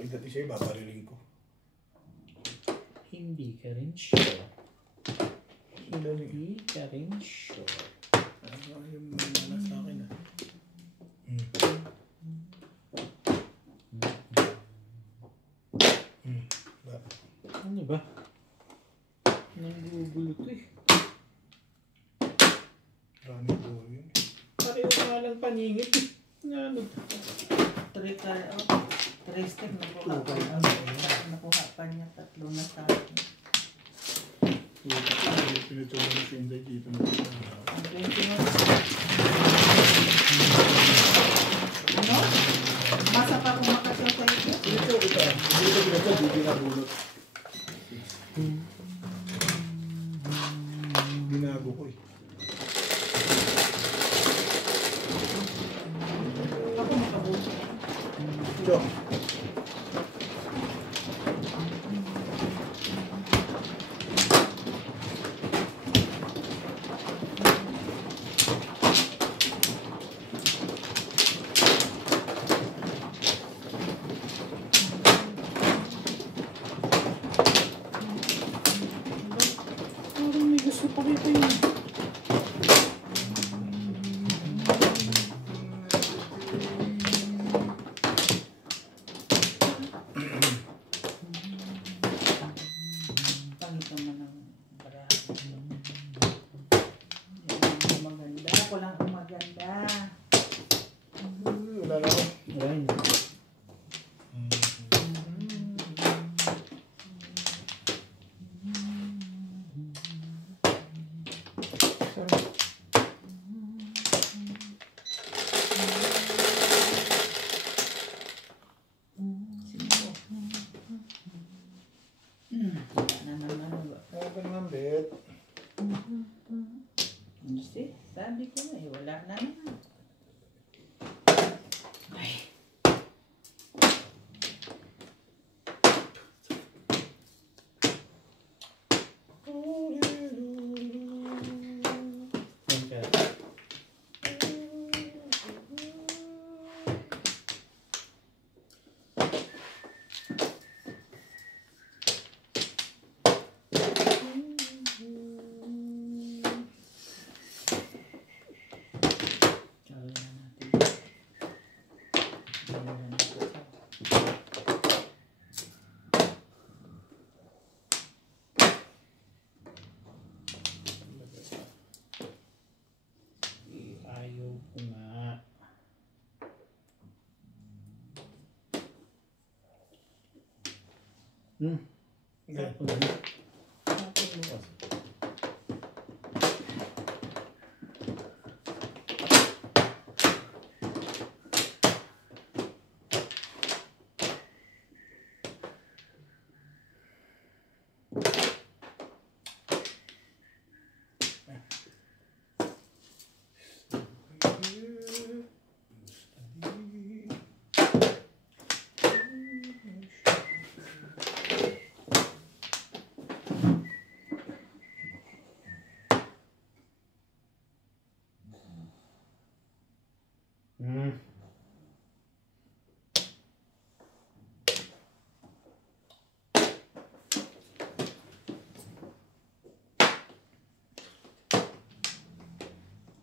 Pagdating sa'yo, babariling ko. Hindi ka rin sure. Hindi ka rin sure. Ano yung mga sa akin ah. Ano ba? Nanggugulo to eh. Marami buo yun. Pareho nga lang paningit eh. Ano to? Tres-step nakuha pa niya. Tatlo na sa akin. Pinatuloy na si Inday dito na. Ang 21. Ano? Masa pa kung makasya sa ito? Ito, ito. Dito, hindi na bulot. Binago ko eh. Ako makabuti. Ito. Parang may gusto pa rito yun. Pangit naman ang barahan. Maganda. Ako lang ang maganda. Wala na ako. Ayun. Sorry. Wala na naman. Ano ba naman, Bet? See? Sabi ko na eh. Wala na naman. Okay. Kaya na natin. Kaya na natin. Ayaw ko nga. Hindi. Tapos mo. Tapos mo kasi.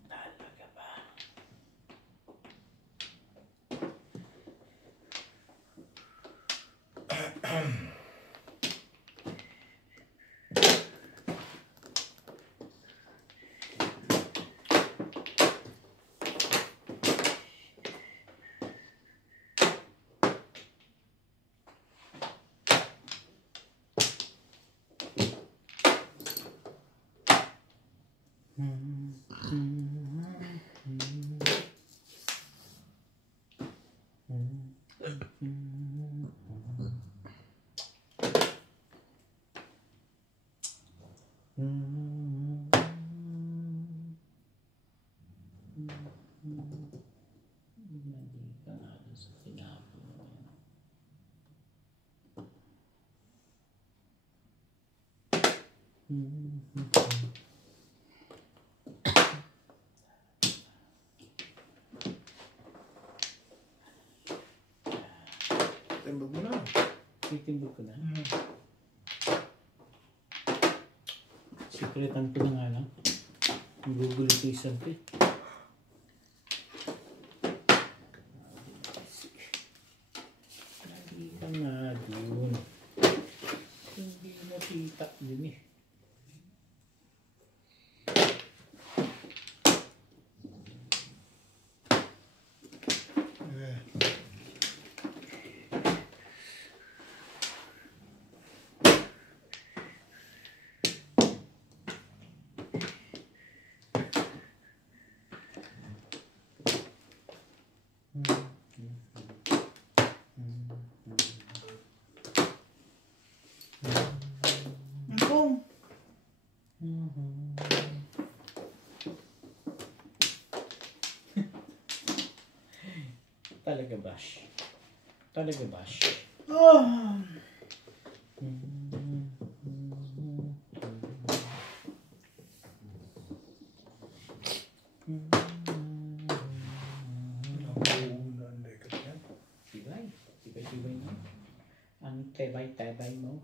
Talaga ba? Timbag mo na. Titimbog ko na. Sikretan ko na nga lang. Gugulo ko isang pit. Lagi ka nga dun. Hindi nakita dun eh. Kung Talaga bash. Talaga bash. oh, Tibay. Tibay mo. Ang tebay-tebay mo.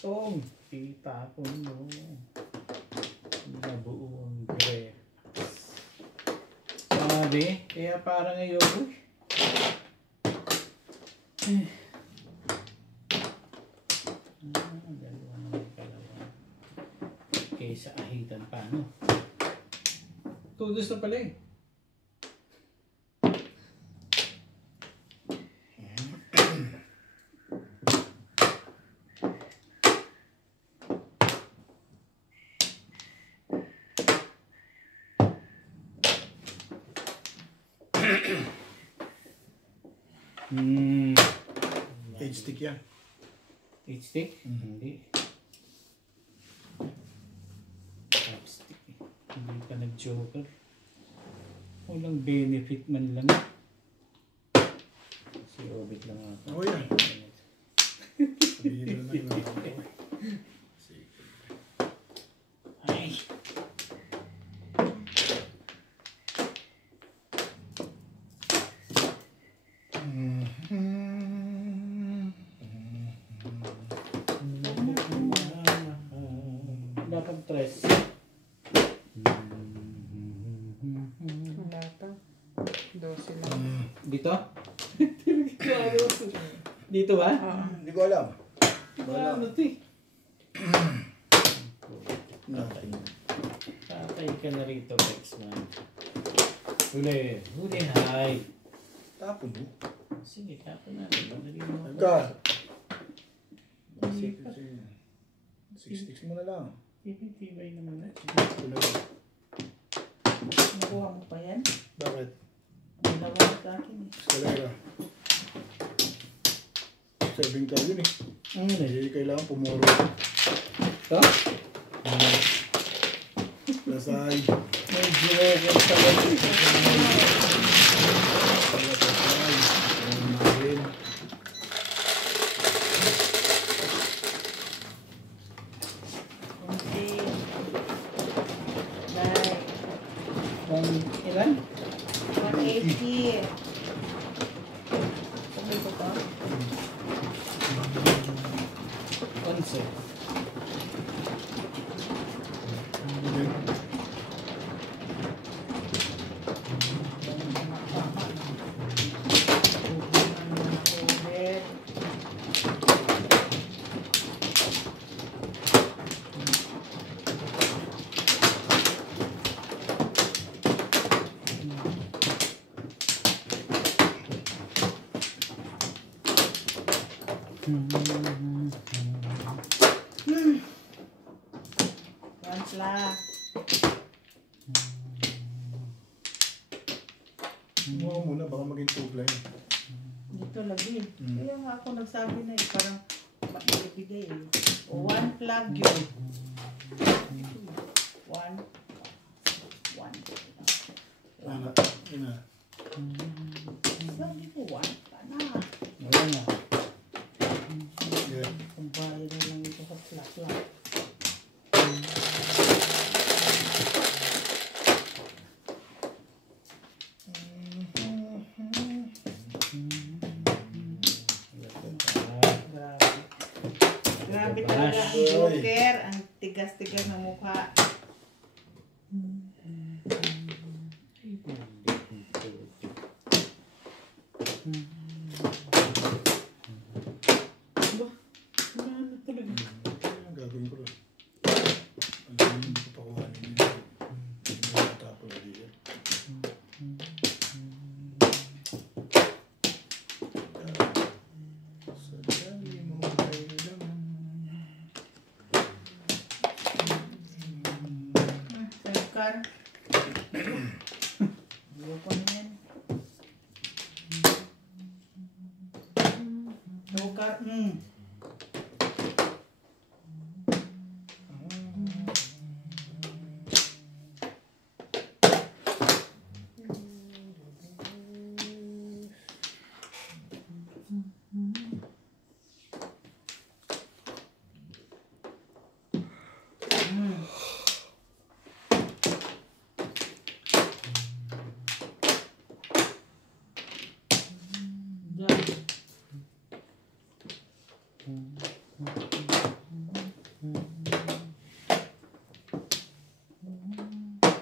Tong, itapon mo. Nabuong grapes. Sabi, kaya parang ayoko. Dalawa naman kalawa. Kaysa ahitan pa, no? Tudos na pala eh. H-stick yan. H-stick? Hindi. Chopstick eh. Hindi ka nag-joker. Walang benefit man lang. Si Obit lang ako. Oo yan. Sabihin mo na lang ako. Ay! Dapat tres. Wala pa. 12 lang. Dito? Dito ba? Hindi ko alam. Wala ano ito eh. Natay. Tatay ka na rito, X-Man. Huli. Huli, hi. Tapon mo. Sige, tapon natin. Madali mo. Agad. 6 sticks mo na lang. Tibay naman na. nakuha mo pa yan? Bakit? Ginawa sa akin eh. Escalera. 7 ka yun eh. Hindi kailangan pumuro. Ito? Lasay. May joker sa lagi. Okay. Bye. Ilan? 180. Sabi ko pa? 11. One plug. Mo muna, baka maging tugla yun. Dito lagi. Kaya nga ako nagsabi na eh, parang maibigay eh. One plug yun. One. Ana, ina. Sabi ko, one pa na. Wala na. Yeah. Kung bayan na lang ito sa plug. Grabe talaga ang joker. Ang tigas-tigas ng mukha. Ang gagawin ko rin. Hindi ko pa kuhanin yun. Hindi ko natapon lagi yan. Sa dami mo kailangan. Safecar. Ayoko na yan. Joker.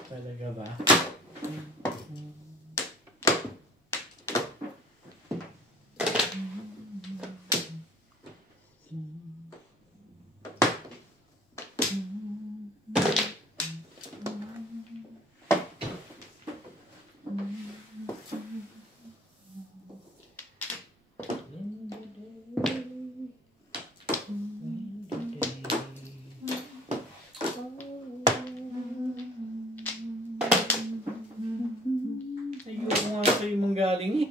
Talaga ba? Ayoko nga sa'yo manggaling eh.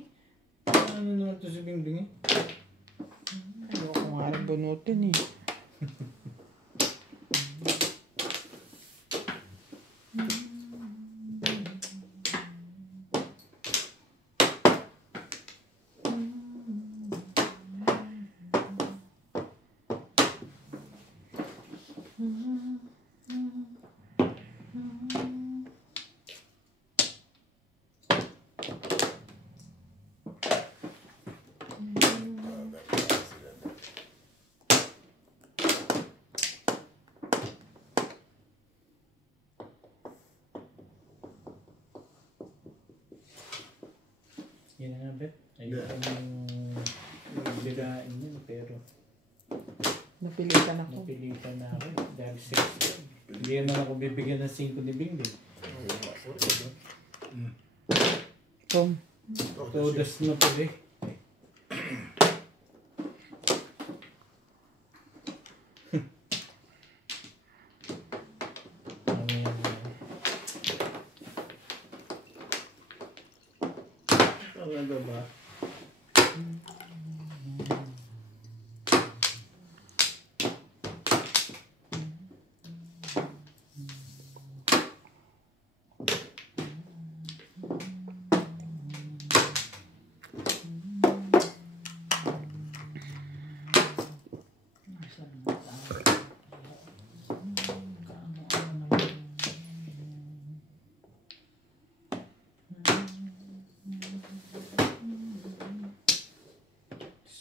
Ano naman to si Bingbing eh? Ayoko nga rin bunutin eh. Yan na nga, Bet. Ayoko nang biglain yun, pero Napilitan ako. napilitan na ako. Dahil 6. Hindi naman ako bibigyan ng 5 ni Bingbing. Tom. Todas na to eh. Talaga ba?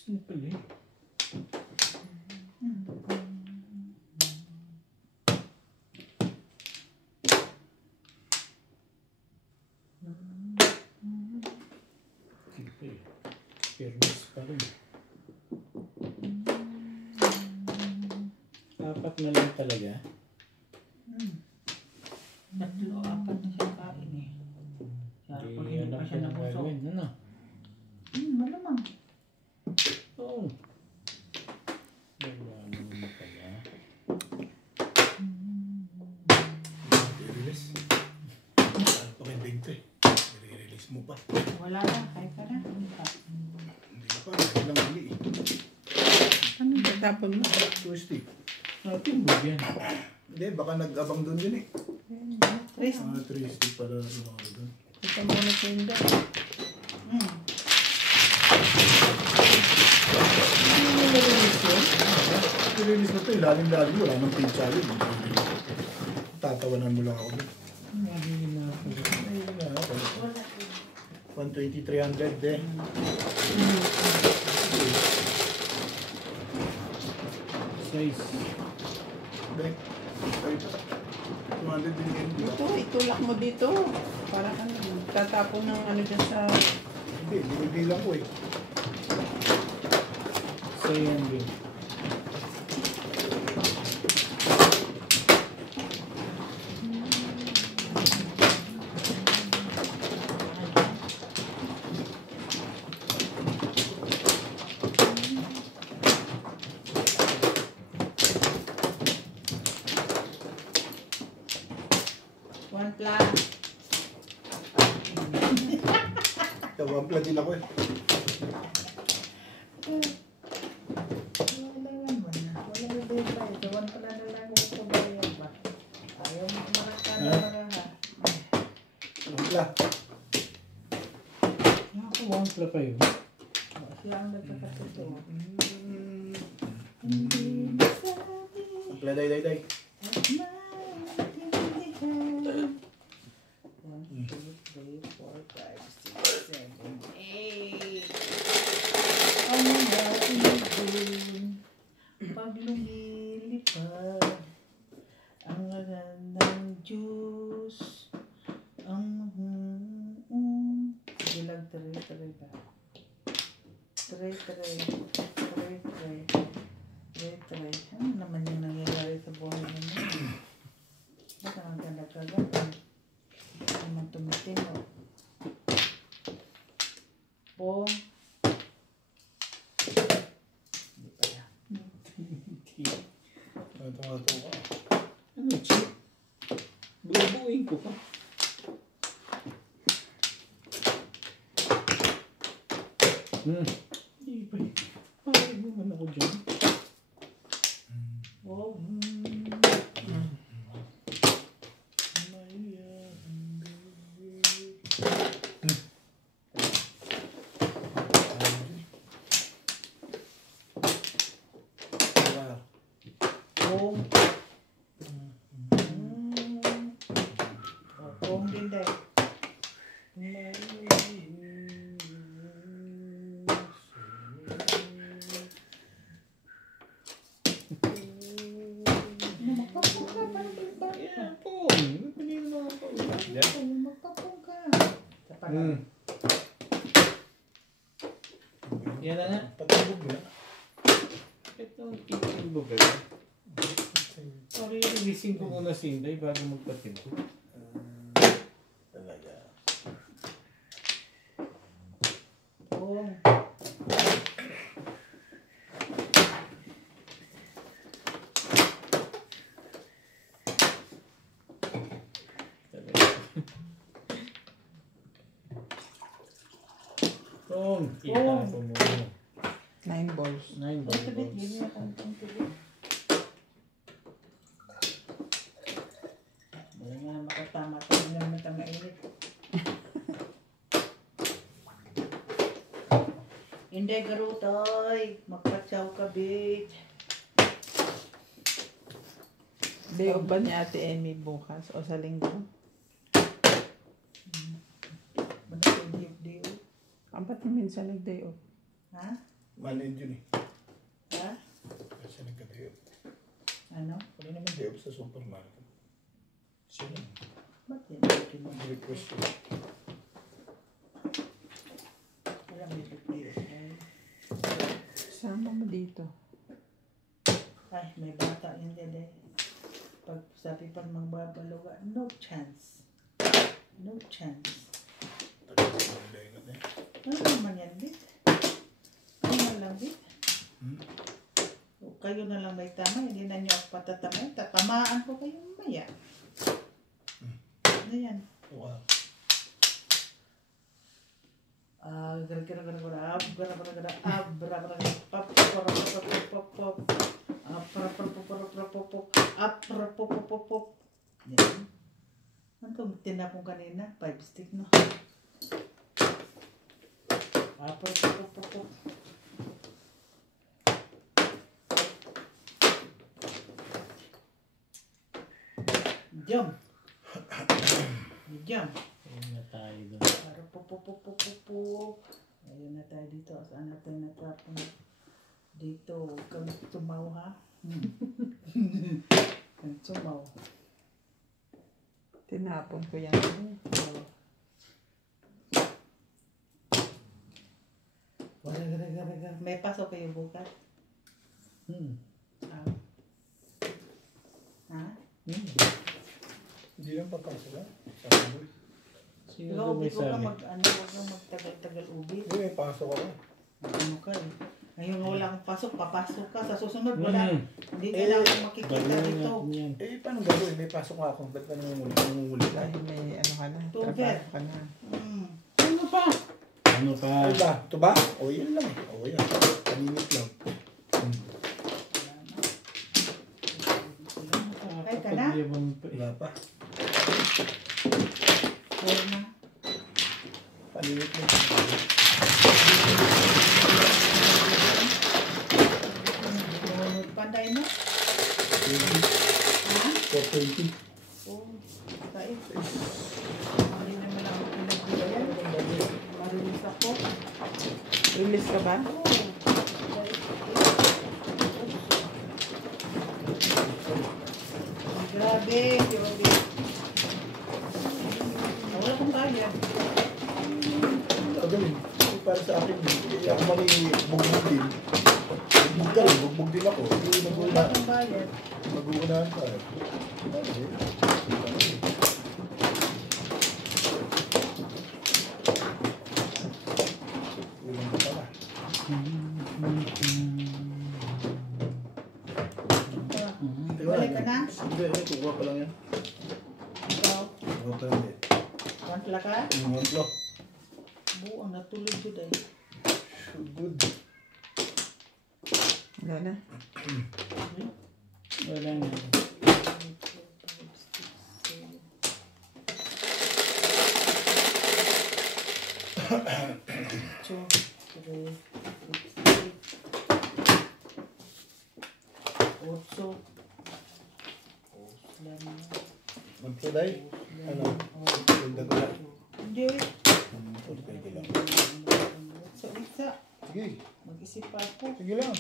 Simple eh. Simple eh. Fairness pa rin. 4 na lang talaga. Tatlo, apat na siya kain eh. Pag Hindi hindi alam pa ko siya ng nabusog. gagawin. Ano? Malamang. Oo. Wala naman pala. Wala na, kaya ka na. Hindi pa, lang mali eh. Ano tatapon mo? Twisty. Natin mo yan. Hindi, baka nag-abang doon yun eh. Chris. Twisty pala ano doon. Ito muna sa inda. Release na ito, ilalim-lalim, wala nang pincha yun. Tatawanan mo lang ako doon. Mahingin na ako. Ayun na ako. 120-300 eh. Size. Hindi. Ito. 200 din yun. Ito, itulak mo dito. Para ano, tatapon ng ano dyan sa... Hindi, binibilang ko eh. So yan din. One plan. Tawampla din ako eh. Wala naman na. Wala na din pa ito. One plan na lang ako ito bayad ba? Ayaw mo maraka na maraha. Tawampla. Nakakuwangpla pa yun. Sila ang nagkakatuto. Tawampla, day. 1, 2, 3, 4, 5, 6, 7, 8. Ang natin pag lumilipad ang ngalan ng Diyos ang sige lang, tray ba? Tray. Ano naman yung nangyayari sa buhay namin? Baka ang ganda-ganda. Naman tumitino. Pong. Hindi pala. Ito ka. Ano, chip? Bubuin ko pa. Hindi pa eh. Parang naman ako dyan. Pong. Pong. Pong din dahil. Magpapong ka, parang ba? Yeah, pong. Pinili mo ako. Magpapong ka. Yan na nga. Patubog na. Ito ang titimbo ba? Sorry, releasing ko muna si Inday bago magpatimbo. Talaga. Pong. Pong, kita ko mo. 9 balls. 9 Ito bit, balls. yun yung kantong tubig. Wala nga makatama. Ito na naman tayo mainit. Hindi, garutoy. Magpatsaw ka, bitch. Day off ba ni Ate Emmy bukas o sa linggo? Manapag-diyo-diyo. Ang ba't minsan nag-day off? Ha? Man-end yun eh. Ha? Kasi nagka-day off. Ano? Wala naman day off sa supermarket. Siya lang. Ba't yan? Hindi mo Request yun. wala may diyo. Sama mo dito. Ay, may bata yun dede. Pag sabi pang magbabaluga, no chance. No chance. Ano naman yan, Bit? Ano na lang, Bit? O, kayo na lang may tama, hindi na nyo ako patatamay. Tatamaan ko kayo maya. Ano yan? Wow. Up, pop. Yan. Ano itong tinapong kanina? 5 stick, no? Up, pop. Jump. Jump. Ayun na tayo doon. Para pop. Ayun na tayo dito. Saan na tayo natapon? Dito. Huwag kang tumaw, ha? Kang tumaw. Tinapon ko yan. May pasok kayo bukas? Ah. Ha? Hindi lang papasok ha. Sabi mo. Sino Ikaw, daw may huwag kang sabi? huwag kang magtagal-tagal ubi. Hindi, may pasok ako. Ano ka eh. Ngayon wala kang pasok, papasok ka. Sa susunod wala. Hindi ka lang makikita Baliw dito. natin yan. Eh, paano gagawin? May pasok nga ako. Ba't ka nangungulit? Dahil may ano ka na. Tuber. Trabaho ka na. Ano pa? Ano pa? Ano ba? Ito ba? O, yan lang. O, yan. Kaninit lang. Ay, ka na? Pag-iwan pa. Wala pa. Huwag na. Kaninit lang. Panday mo? 20. Ha? 420. Oo. Tayo. Hindi naman ako pinagbigayan. Marilis ako. Release ka ba? Grabe. Grabe. Wala kong kaya. Gagawin. Eh, para sa akin, eh, ako mali bugbog din. Bugbog ka rin. Bugbog din ako. Hindi Wala kong bayad. mag-uunahan ka. Ulang ka pala. Balik ka na? Hindi, kukuha pa lang yan. Ikaw? Kukuha pa lang yan. Wantla ka? Wantlo. Buang natulog ko dahil. So good. Wala na. Wala na. Wantlo dahil? Ano? Ganda ko lang. Hindi. Pwede ko lang. Isa. Sige. Mag-isip pa ako. Sige lang.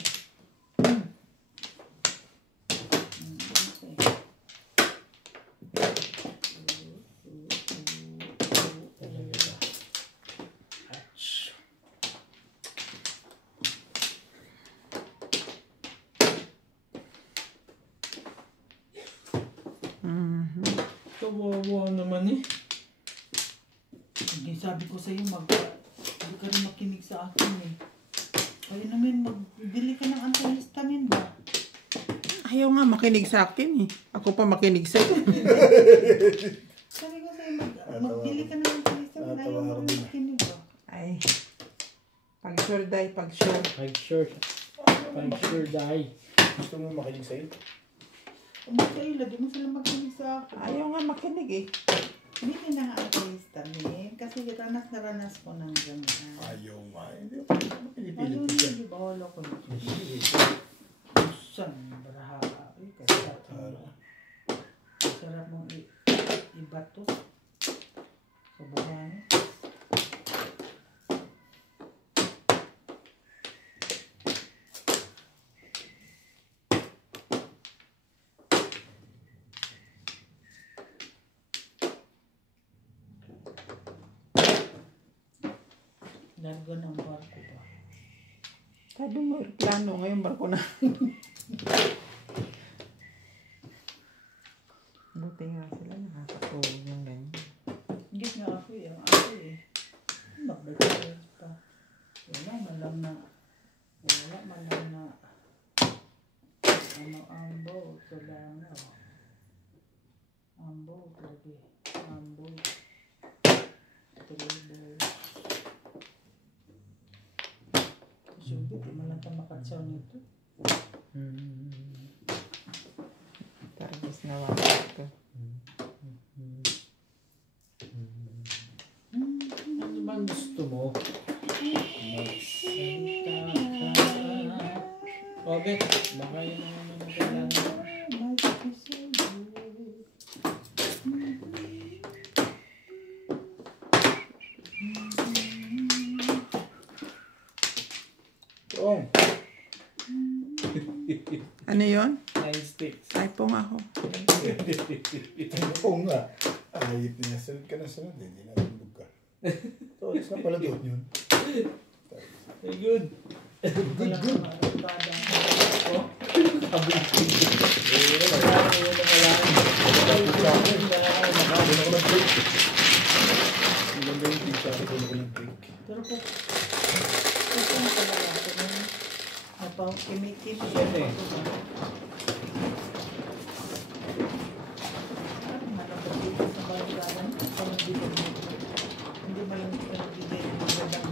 Kawawa naman eh. Hindi sabi ko sa'yo, hindi ka rin makinig sa akin eh. Kaya naman, magbili ka ng antihistamine ba? Ayaw nga makinig sa akin eh. Ako pa makinig sa'yo. Sabi ko sa'yo, magbili ka ng antihistamine. Ayaw mo rin makinig ba? Ay. Pag sure die, pag sure. Pag-sure die. Gusto mo makinig sa'yo? Umakila, di mo sila makinig sa akin. Ayaw nga makinig eh. Hindi na nga antihistamine. Kasi ranas na ranas ko ng ganyan. Ayaw nga. Hindi. Ayaw Pinipilit ko siya. hindi ba? Wala ko na. Sige. Saan? Baraha. Ay, kasarap mo. Sarap mong ibatos. Sa buhangin. Largo ng barko ba? Sabi mo, plano ngayon barko na. Buti nga sila nakakatulog ng ganyan. Hindi nga ako eh. Ang ako eh. Magbalik pa. Wala man lang na. Ano, ambo. Sulangaw. Ambo. Lagi. Ambo. Tuloy. Sulit. Di man lang ka makatsaw nito. Tara Nawala ito. Ano bang gusto mo? Magsalita ka. Okay, baka yun ang ano na kailangan. Oo. Ano yun? 9 sticks. Typong ako. Oo nga. Ayip niya. Sunod ka na sunod. Hindi na tulog ka. So, alis na pala doon yun. Very good. Good, good. Maganda yung pizza. Ako nag-break. Pero po, ano pala natin? Napang kimikim. Siyempre. Sa barangay, hindi ba yung pinag-ibig ng magandang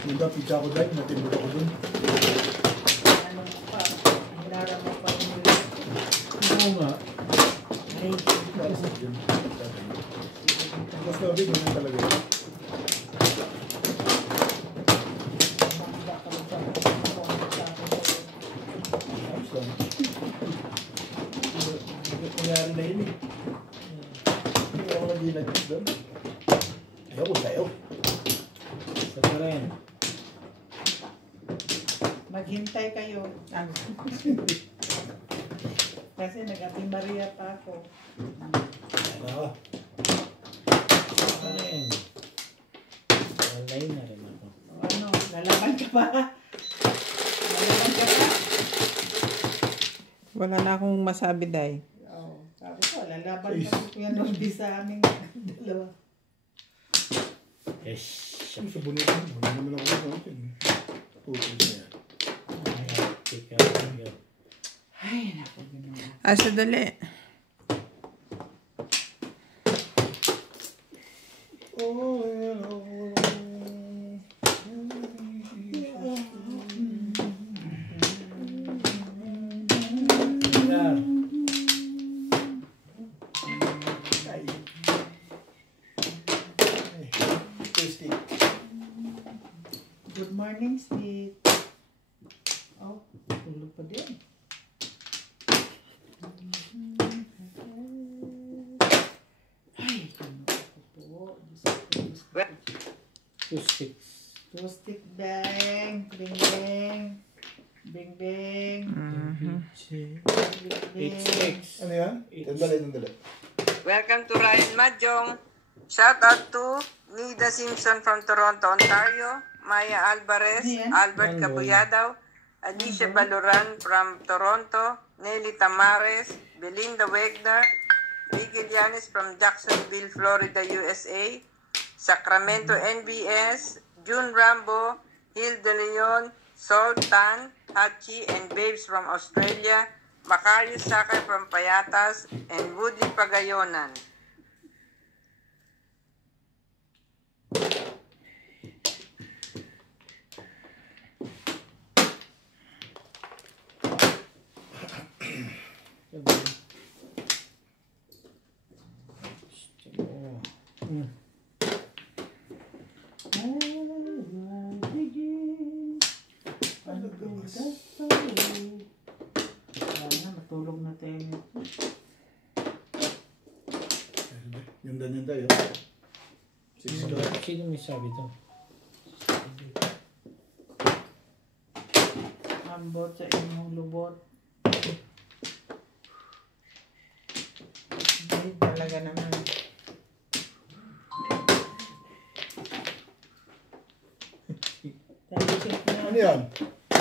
Ganda, pizza ko dahil. Natinod ako dun. ano pa, hinarama pa yung Oo nga. Mas nabig mo yun talaga. Ayos lang. Hindi nangyari na yun eh. Hindi ako nag-inagis doon. Ayaw ko sa'yo. Sa pa rin. maghintay kayo. Kasi nag-Ate Maria pa ako. Ano? Pa rin. Online na rin ako. Ano, lalaban ka pa? Lalaban ka pa? Wala na akong masabi, Day. Oo. Sabi ko, lalaban ka si Kuya Norby sa aming dalawa. Yes. Sa bunutan. Wala naman ako bunutan. Putol niya. Take out. Ay, naku, ginawa. Asa dali. Oh, hello. Ay. Tasty. Good morning, Steve. Oh, tulog pa din. Ay, ano po. Two sticks. Two stick bang. Bing bang. Bing bang. Mhm. Bing Eight bang. sticks. Ano yan? Tandali. Welcome to Ryan Madjong. Shout out to Nida Simpson from Toronto, Ontario, Maya Alvarez, Ayan. Albert Hello. Cabuyadaw, Alicia Baluran from Toronto, Nelly Tamares, Belinda Wegner, Ricky Llanes from Jacksonville, Florida, USA, Sacramento, NBS, June Rambo, Hill De Leon, Sultan, Hachi, and Babes from Australia, Macarius Sakay from Payatas, and Woody Pagayonan. Matulog na tayo. Yung ganyan tayo. Sino may sabi to? Ambot sa inyong lubot. Ay, talaga naman. Time check na. Ano yan?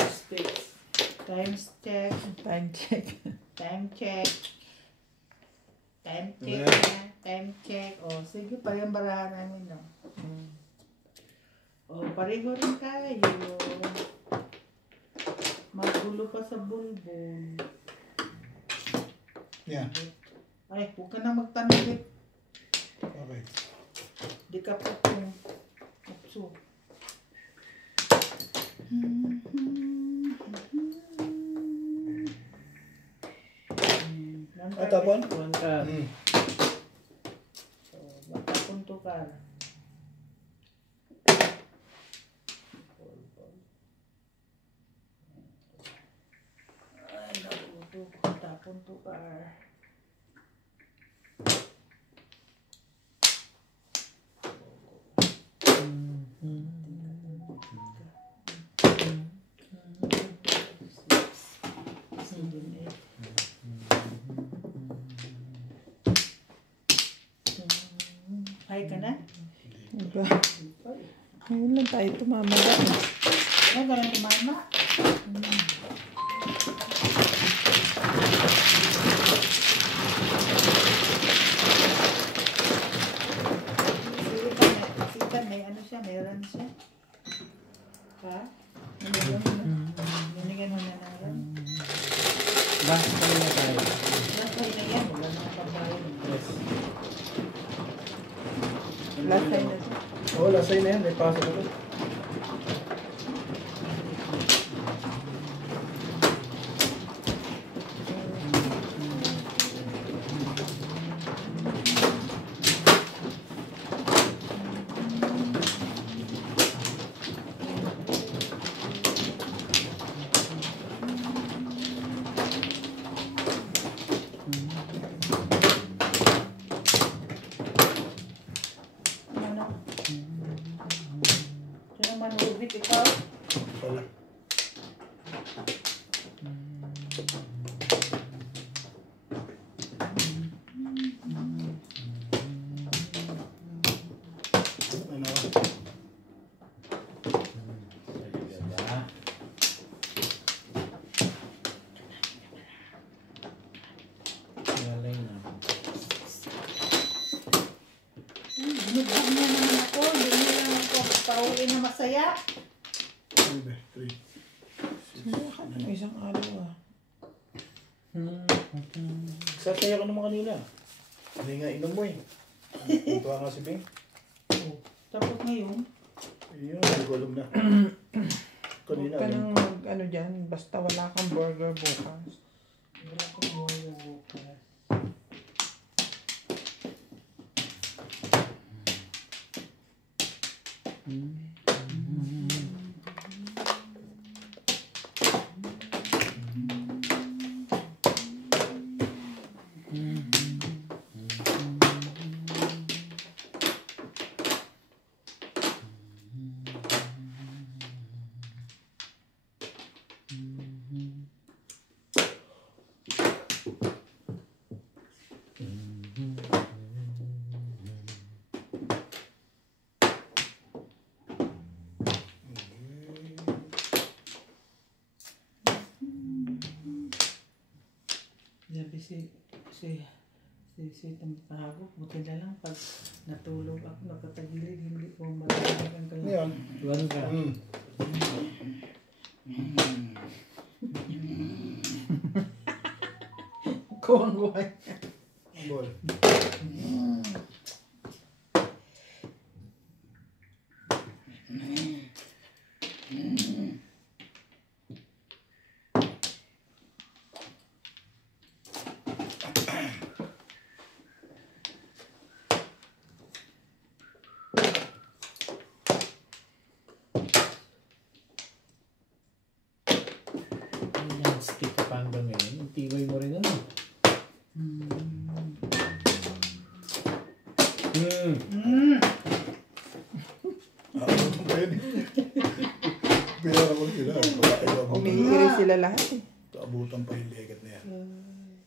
Sticks. Time check. Time check. Time check. Time check Ayan. na. Time check. O, sige pa yung barahan namin, no? O, parigo rin tayo. Magulo pa sa bulbul. Yan. Ay, huwag ka na magtanong. Okay. Di ka po kung upso. tapon? One car. So, matapon to car. Ay, naku, tapon to car. Ay ka na? Diba? Ngayon lang tayo tumamaga. Ay, ganun ni mama. Si Ikan may ano siya, may run siya. Ha? Nanigan mo na ng run. Basta na tayo. Basta na yan, wala na pagbayan. Yes. Last time na siya. Oo, lasay na yan. May pasok ako. Ano? Sino man ubit ikaw? Wala. Ano? Talaga ba? Ngalay na. Binugyan niya naman ako. Hindi niya lang ako pauwi na masaya. Ano ba? 3. Subukan ng isang araw ah. Sasaya ko naman kanina. Hindi nga inom mo eh. Ito nga si Bing. Tapos ngayon, Yun, hindi ko alam na. Kanina. Huwag ka nang mag ano dyan. Basta wala kang burger bukas. wala ko mo yung bukas. Sabi si Tampago, buti na lang pag natulog ako, nakatagilid, hindi ko matulog ang kanya. Ngayon. One car. Kuwang-kuwang. Bol. Stick ka pa hanggang ngayon. Ang tibay mo rin ano. Pero ako sila. Umiiri sila lahat eh. Kaabutan pa yung legat na yan.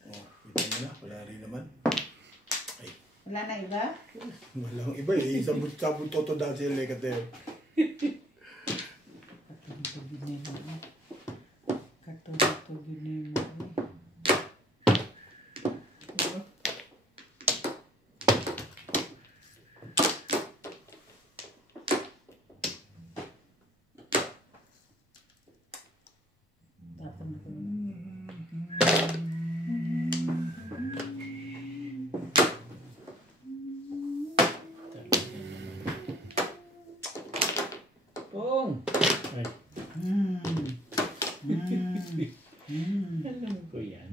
Oh, kita mo na. Wala rin naman. Ay, Wala na iba? walang iba eh. Isang sabot toto dahil sa legat na yan. Katulog ni mo. Pong! Ay. Alam ko yan.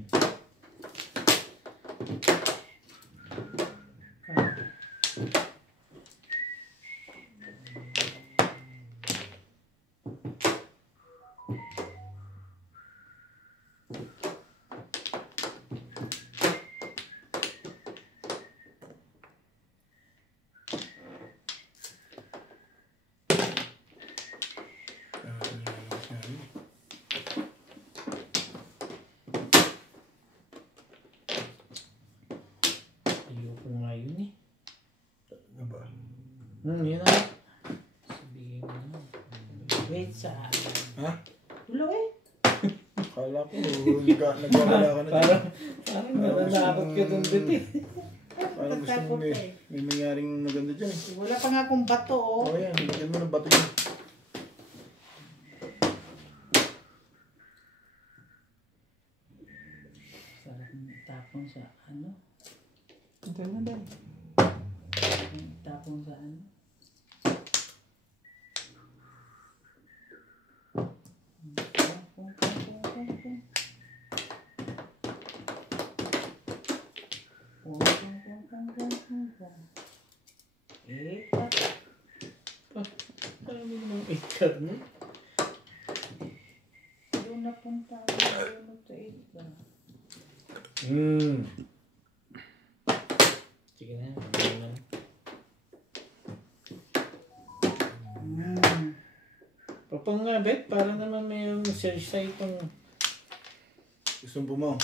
Ayoko nga yun eh. Ano ba? Yun na. Sabihin mo na. Wait sa... Ha? Ulo eh. Kala ko, nagwawala ka na. Parang nalakot ka dun dito eh. Parang gusto mo may mangyaring maganda dyan eh. Wala pa nga akong bato oh. Oo yan, bigyan mo ng bato yun. Sarap tapon sa ano? Ito na din. Tapon sa ano? Alam mo naman ikad mo? Doon napunta ako. Doon to ito. Sige na. Sige na. Mm. Papang nga, Bet, para naman may search sa itong... Gusto mo